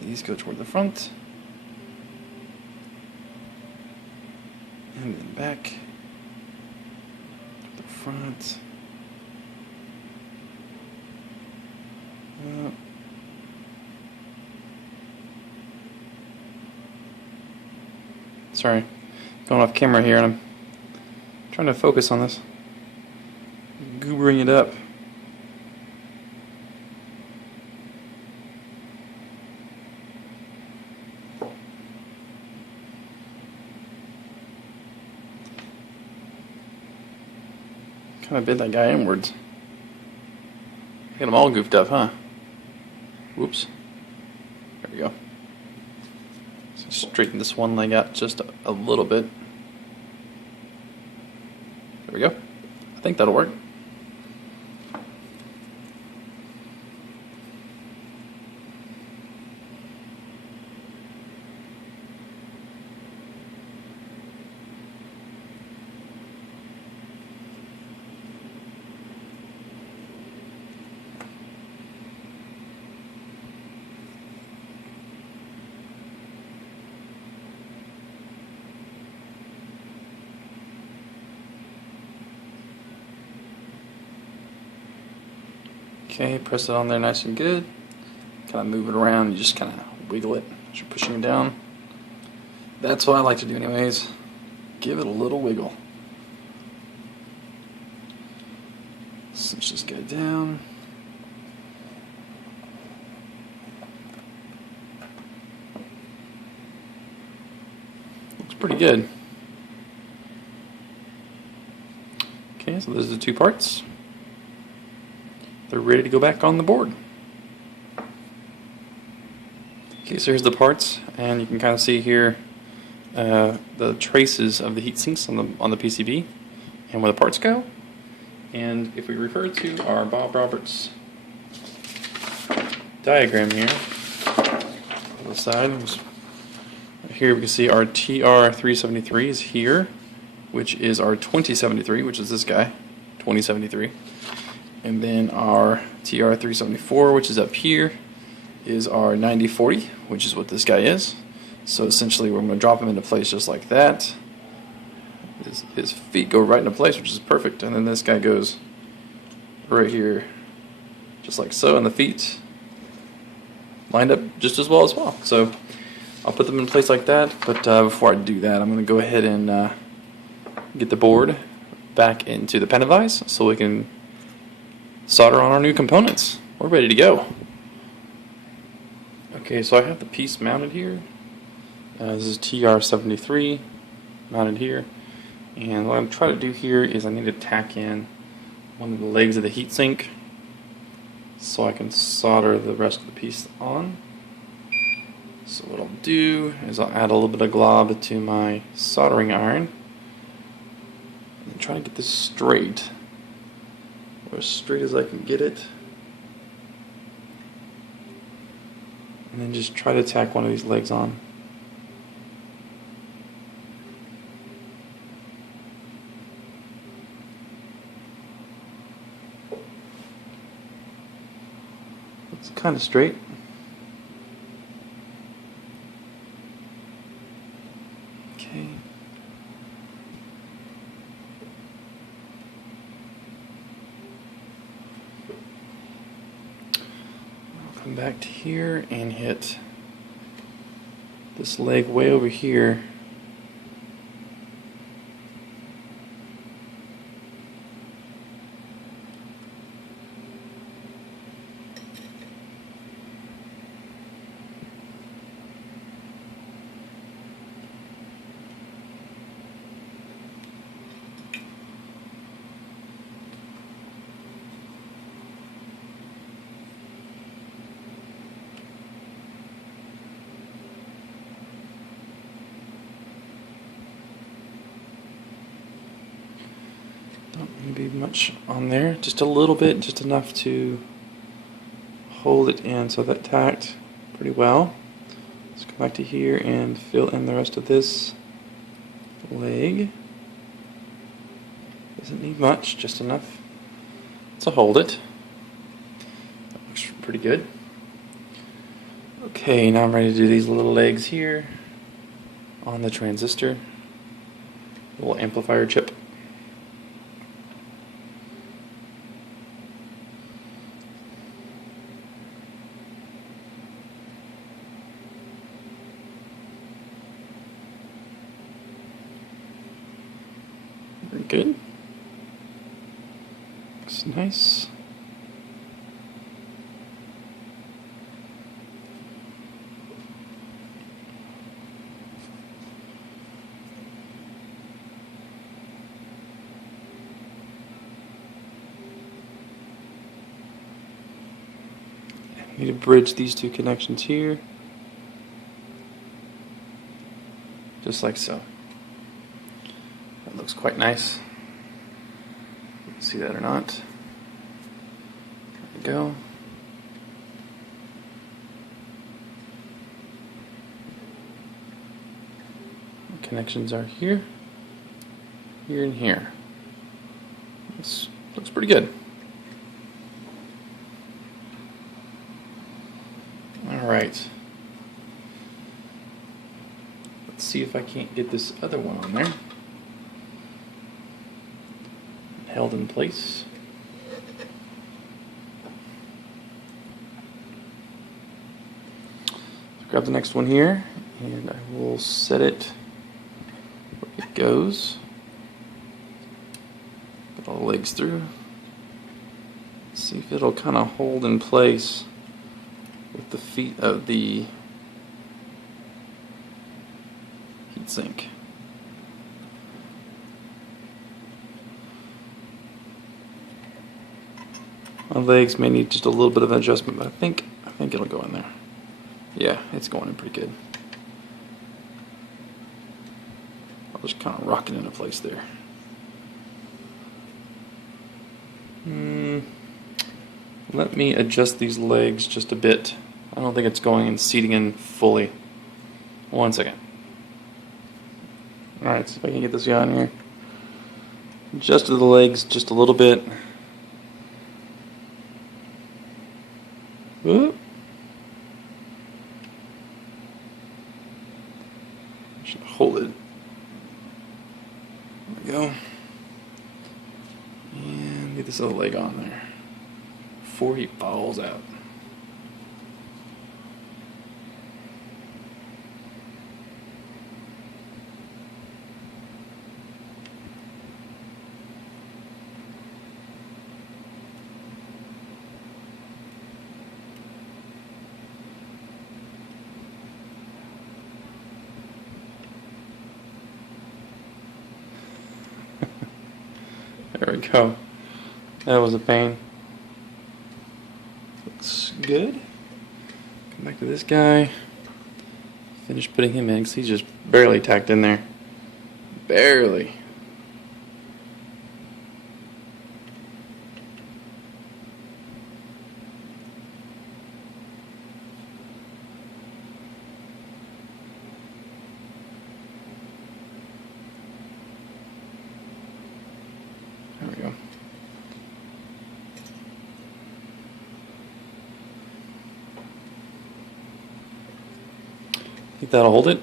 And these go toward the front. And then back. Front. Sorry, going off camera here, and I'm trying to focus on this. Goobering it up. Kind of bid that guy inwards. Get them all goofed up, huh? Whoops. There we go. So straighten this one leg out just a little bit. There we go. I think that'll work. Okay, press it on there nice and good. Kind of move it around, you just kind of wiggle it as you're pushing it down. That's what I like to do anyways. Give it a little wiggle. Cinch this guy down. Looks pretty good. Okay, so those are the two parts. They're ready to go back on the board. Okay, so here's the parts, and you can kind of see here the traces of the heat sinks on the PCB and where the parts go. And if we refer to our Bob Roberts diagram here, on the side, here we can see our TR373 is here, which is our 2073, which is this guy, 2073. And then our TR374, which is up here, is our 9040, which is what this guy is. So essentially we're going to drop him into place just like that. His feet go right into place, which is perfect. And then this guy goes right here, just like so, and the feet lined up just as well. So I'll put them in place like that, but before I do that, I'm going to go ahead and get the board back into the pen device so we can solder on our new components. We're ready to go. Okay, so I have the piece mounted here. This is TR73 mounted here. And what I'm trying to do here is I need to tack in one of the legs of the heatsink so I can solder the rest of the piece on. So what I'll do is I'll add a little bit of glob to my soldering iron and try to get this straight, or as straight as I can get it. And then just try to tack one of these legs on. It's kind of straight. Okay. I'll come back to here and hit this leg way over here. Don't be much on there, just a little bit, just enough to hold it in, so that tacked pretty well. Let's come back to here and fill in the rest of this leg. Doesn't need much, just enough to hold it. That looks pretty good. Okay, now I'm ready to do these little legs here on the transistor, little amplifier chip. Very good. Looks nice. I need to bridge these two connections here, just like so. That looks quite nice. You can see that or not. There we go. The connections are here, here, and here. This looks pretty good. Alright. Let's see if I can't get this other one on there. Held in place. grab the next one here, and I will set it where it goes. Get all the legs through. See if it'll kind of hold in place with the feet of the heatsink. My legs may need just a little bit of an adjustment, but I think it'll go in there. Yeah, it's going in pretty good. I'll just kind of rock it into place there. Let me adjust these legs just a bit. I don't think it's going and seating in fully. 1 second. Alright, see if I can get this guy on here. Adjusted the legs just a little bit. Whoop. Should hold it. There we go. And get this other leg on there before he falls out. There we go. That was a pain. Looks good. Come back to this guy. Finish putting him in because he's just barely tacked in there. Barely. There we go. I think that'll hold it.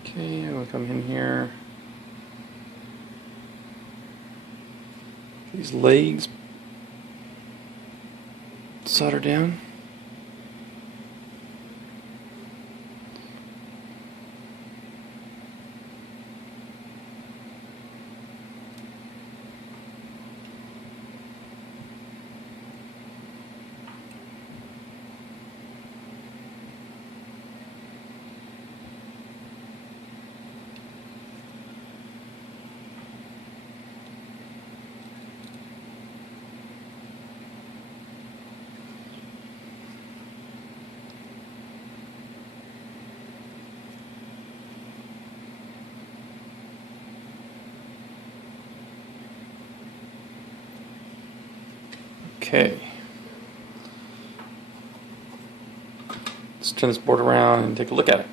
Okay, I'm going to come in here. These legs solder down. Okay. Let's turn this board around and take a look at it.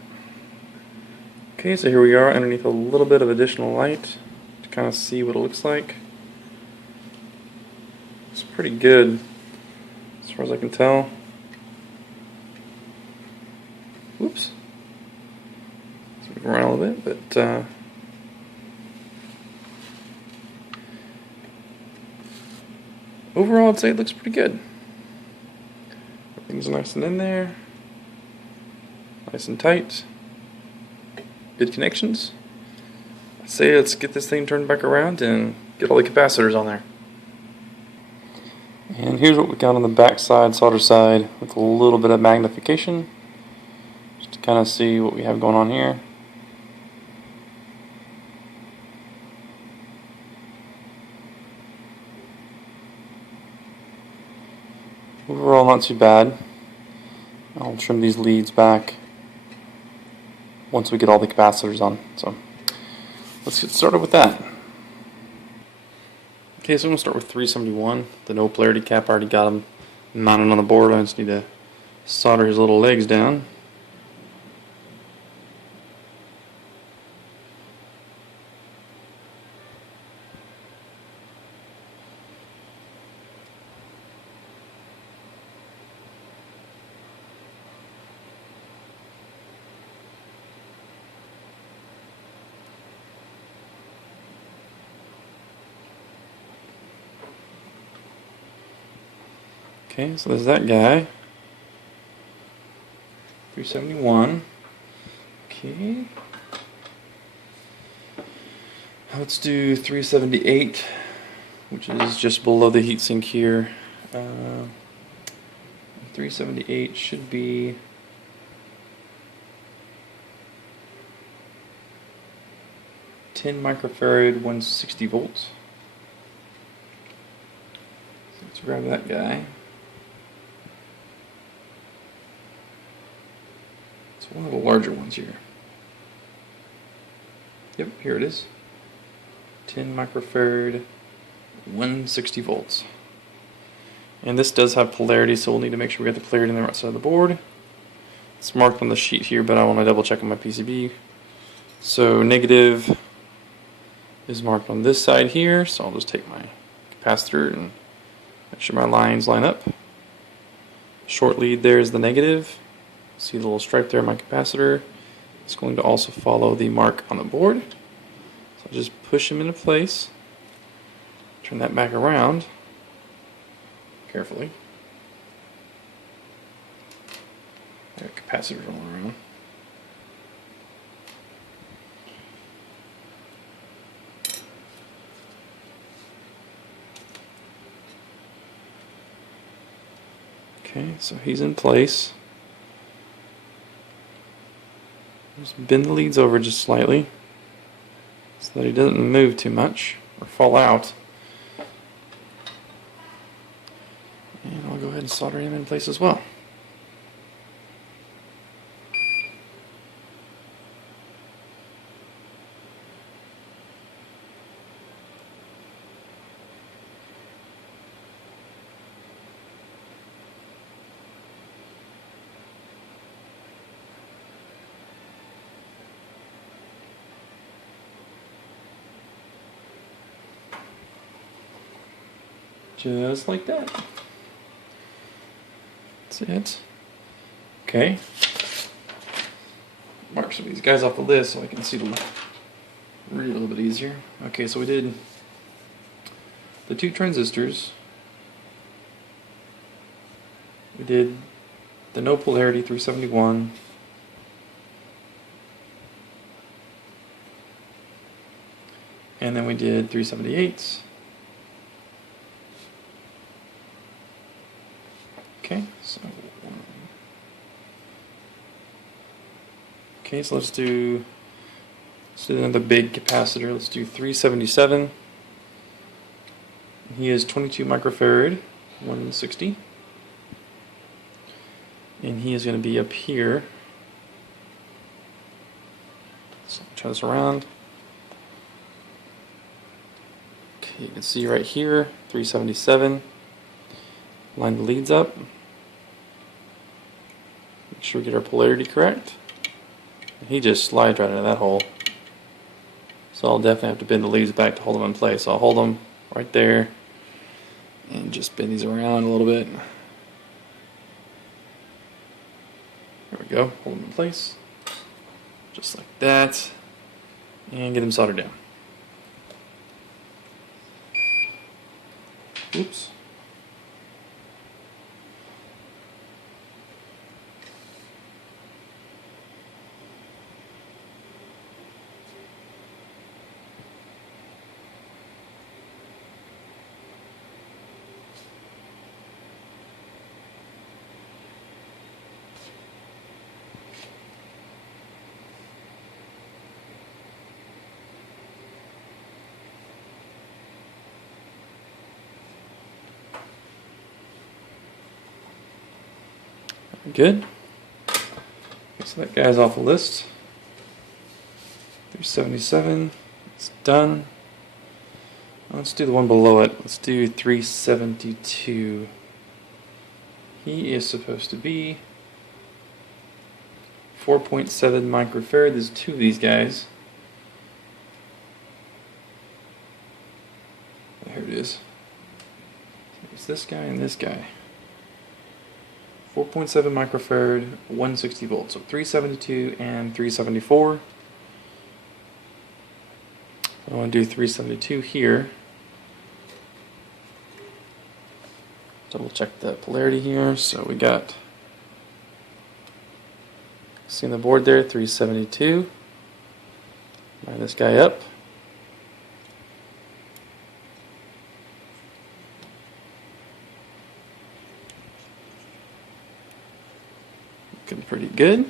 Okay, so here we are underneath a little bit of additional light to kind of see what it looks like. It's pretty good as far as I can tell. Whoops. Let's move around a little bit, but overall, I'd say it looks pretty good. Everything's nice and in there. Nice and tight. Good connections. I'd say let's get this thing turned back around and get all the capacitors on there. And here's what we got on the back side, solder side, with a little bit of magnification. Just to kind of see what we have going on here. Overall, not too bad. I'll trim these leads back once we get all the capacitors on. So let's get started with that. Okay, so I'm going to start with 371. The no polarity cap, I already got them mounted on the board. I just need to solder his little legs down. Okay, so there's that guy. 371. Okay. Let's do 378, which is just below the heatsink here. 378 should be 10 microfarad, 160 volts. So let's grab that guy. It's one of the larger ones here. Yep, here it is. 10 microfarad, 160 volts. And this does have polarity, so we'll need to make sure we get the polarity on the right side of the board. It's marked on the sheet here, but I want to double check on my PCB. So negative is marked on this side here, so I'll just take my capacitor and make sure my lines line up. Short lead there is the negative. See the little stripe there on my capacitor. It's going to also follow the mark on the board. So I'll just push them into place. Turn that back around carefully. I got capacitors all around. Okay, so he's in place. Just bend the leads over just slightly so that he doesn't move too much or fall out. And I'll go ahead and solder him in place as well. Just like that. That's it. Okay. Mark some of these guys off the list so I can see them read a little bit easier. Okay, so we did the 2 transistors. We did the no polarity 371. And then we did 378s. Okay, so let's do another big capacitor. Let's do 377. He is 22 microfarad, 160. And he is going to be up here. So turn this around. Okay, you can see right here, 377. Line the leads up. Make sure we get our polarity correct. He just slides right into that hole. So I'll definitely have to bend the leads back to hold them in place. So I'll hold them right there and just bend these around a little bit. There we go. Hold them in place. Just like that. And get them soldered down. Oops. Good. Okay, so that guy's off the list. 377. It's done. Let's do the one below it. Let's do 372. He is supposed to be 4.7 microfarad. There's 2 of these guys. Here it is. It's this guy and this guy. 4.7 microfarad, 160 volts. So 372 and 374. I want to do 372 here. Double check the polarity here. So we got, see on the board there, 372. Line this guy up. Looking pretty good.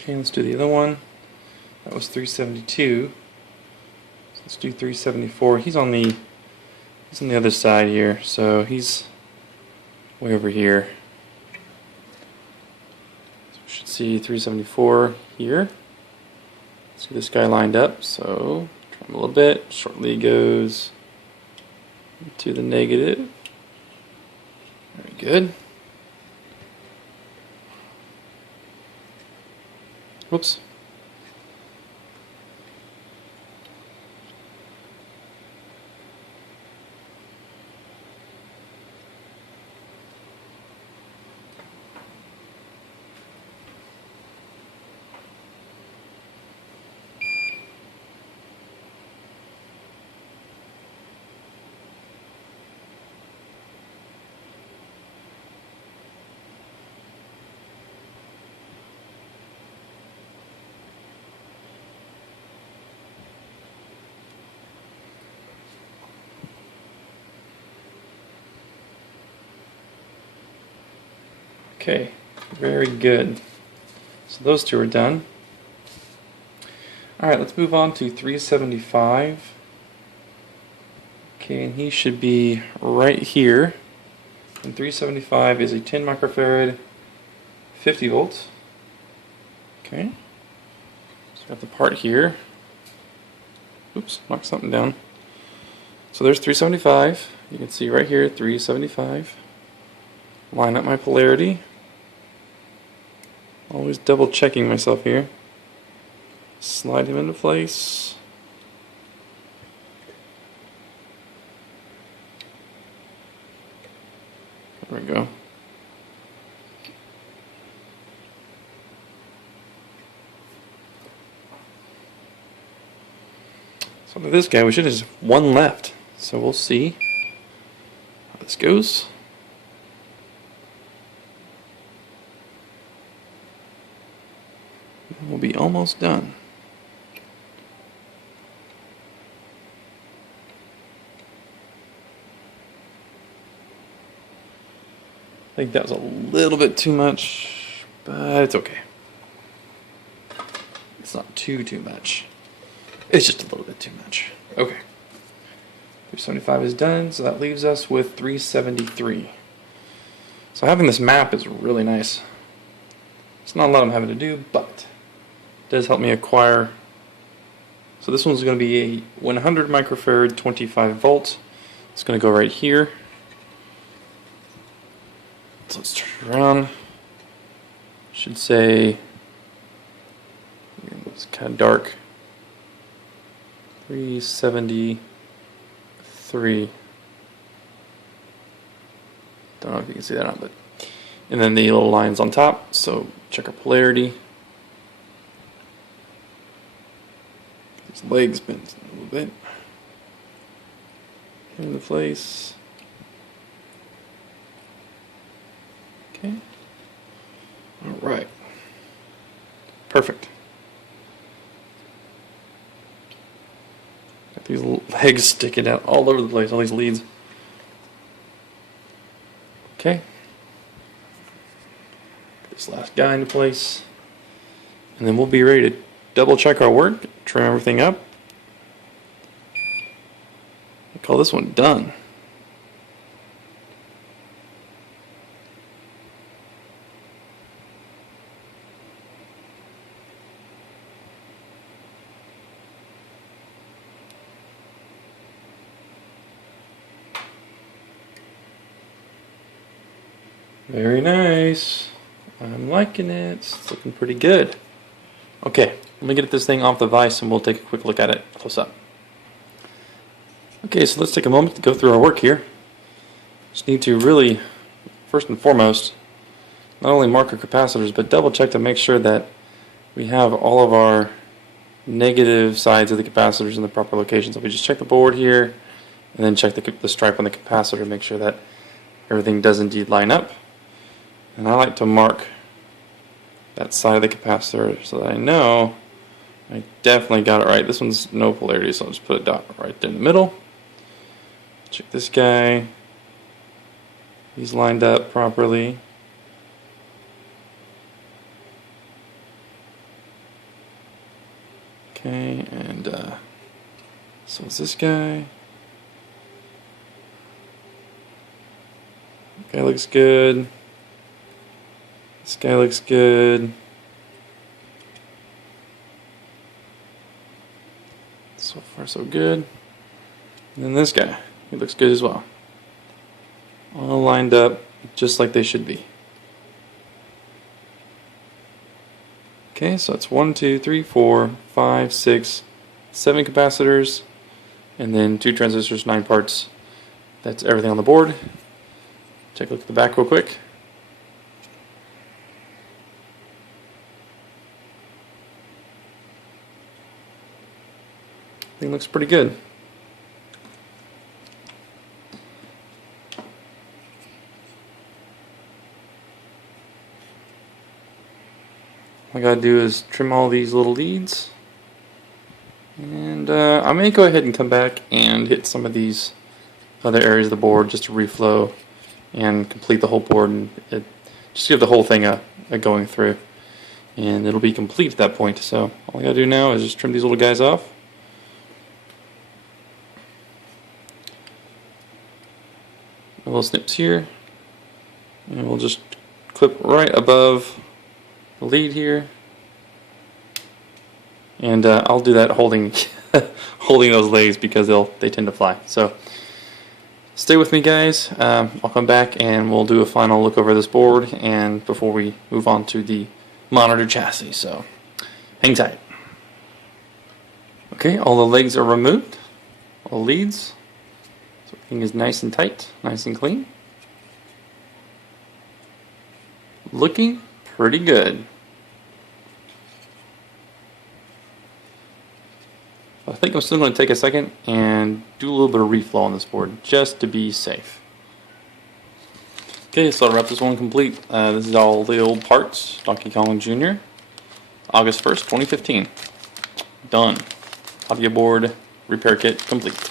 Okay, let's do the other one. That was 372. So let's do 374. He's on the other side here, so he's way over here. So we should see 374 here. Let's get this guy lined up. So try him a little bit. Shortly goes to the negative. Very good. Whoops. Okay, very good. So those two are done. Alright, let's move on to 375. Okay, and he should be right here. And 375 is a 10 microfarad, 50 volts. Okay, so got the part here. Oops, knocked something down. So there's 375. You can see right here, 375. Line up my polarity. Always double checking myself here. Slide him into place. There we go. So with this guy, we should have just one left. So we'll see how this goes. We'll be almost done. I think that was a little bit too much, but it's okay. It's not too much. It's just a little bit too much. Okay. 375 is done, so that leaves us with 373. So having this map is really nice. It's not a lot I'm having to do, but it does help me acquire. So this one's going to be a 100 microfarad, 25 volts. It's going to go right here. So let's turn it around. Should say, it's kind of dark. 373. Don't know if you can see that or not, but and then the little lines on top. So check our polarity. His legs bent a little bit. Into place. Okay. All right. Perfect. Got these legs sticking out all over the place, all these leads. Okay. Get this last guy into place. And then we'll be ready to double check our work, trim everything up. I call this one done. Very nice. I'm liking it. It's looking pretty good. Okay, let me get this thing off the vise and we'll take a quick look at it close up. Okay, so let's take a moment to go through our work here. Just need to really, first and foremost, not only mark our capacitors, but double check to make sure that we have all of our negative sides of the capacitors in the proper location. So we just check the board here, and then check the stripe on the capacitor to make sure that everything does indeed line up. And I like to mark that side of the capacitor so that I know I definitely got it right. This one's no polarity, so I'll just put a dot right there in the middle. Check this guy. He's lined up properly. Okay, and so is this guy. Okay, looks good. This guy looks good. So far so good. And then this guy, he looks good as well. All lined up just like they should be. Okay, so it's 1, 2, 3, 4, 5, 6, 7 capacitors, and then 2 transistors, 9 parts. That's everything on the board. Take a look at the back real quick. Everything looks pretty good. All I gotta do is trim all these little leads, and I may go ahead and come back and hit some of these other areas of the board just to reflow and complete the whole board, and just give the whole thing a going through, and it'll be complete at that point. So all I gotta do now is just trim these little guys off. Little snips here, and we'll just clip right above the lead here, and I'll do that holding holding those legs because they tend to fly. So stay with me, guys. I'll come back and we'll do a final look over this board and before we move on to the monitor chassis. So hang tight. Okay, all the legs are removed, all the leads. So everything is nice and tight, nice and clean. Looking pretty good. I think I'm still going to take a second and do a little bit of reflow on this board just to be safe. Okay, so I'll wrap this one complete. This is all the old parts, Donkey Kong Jr. August 1st, 2015. Done. Audio board repair kit complete.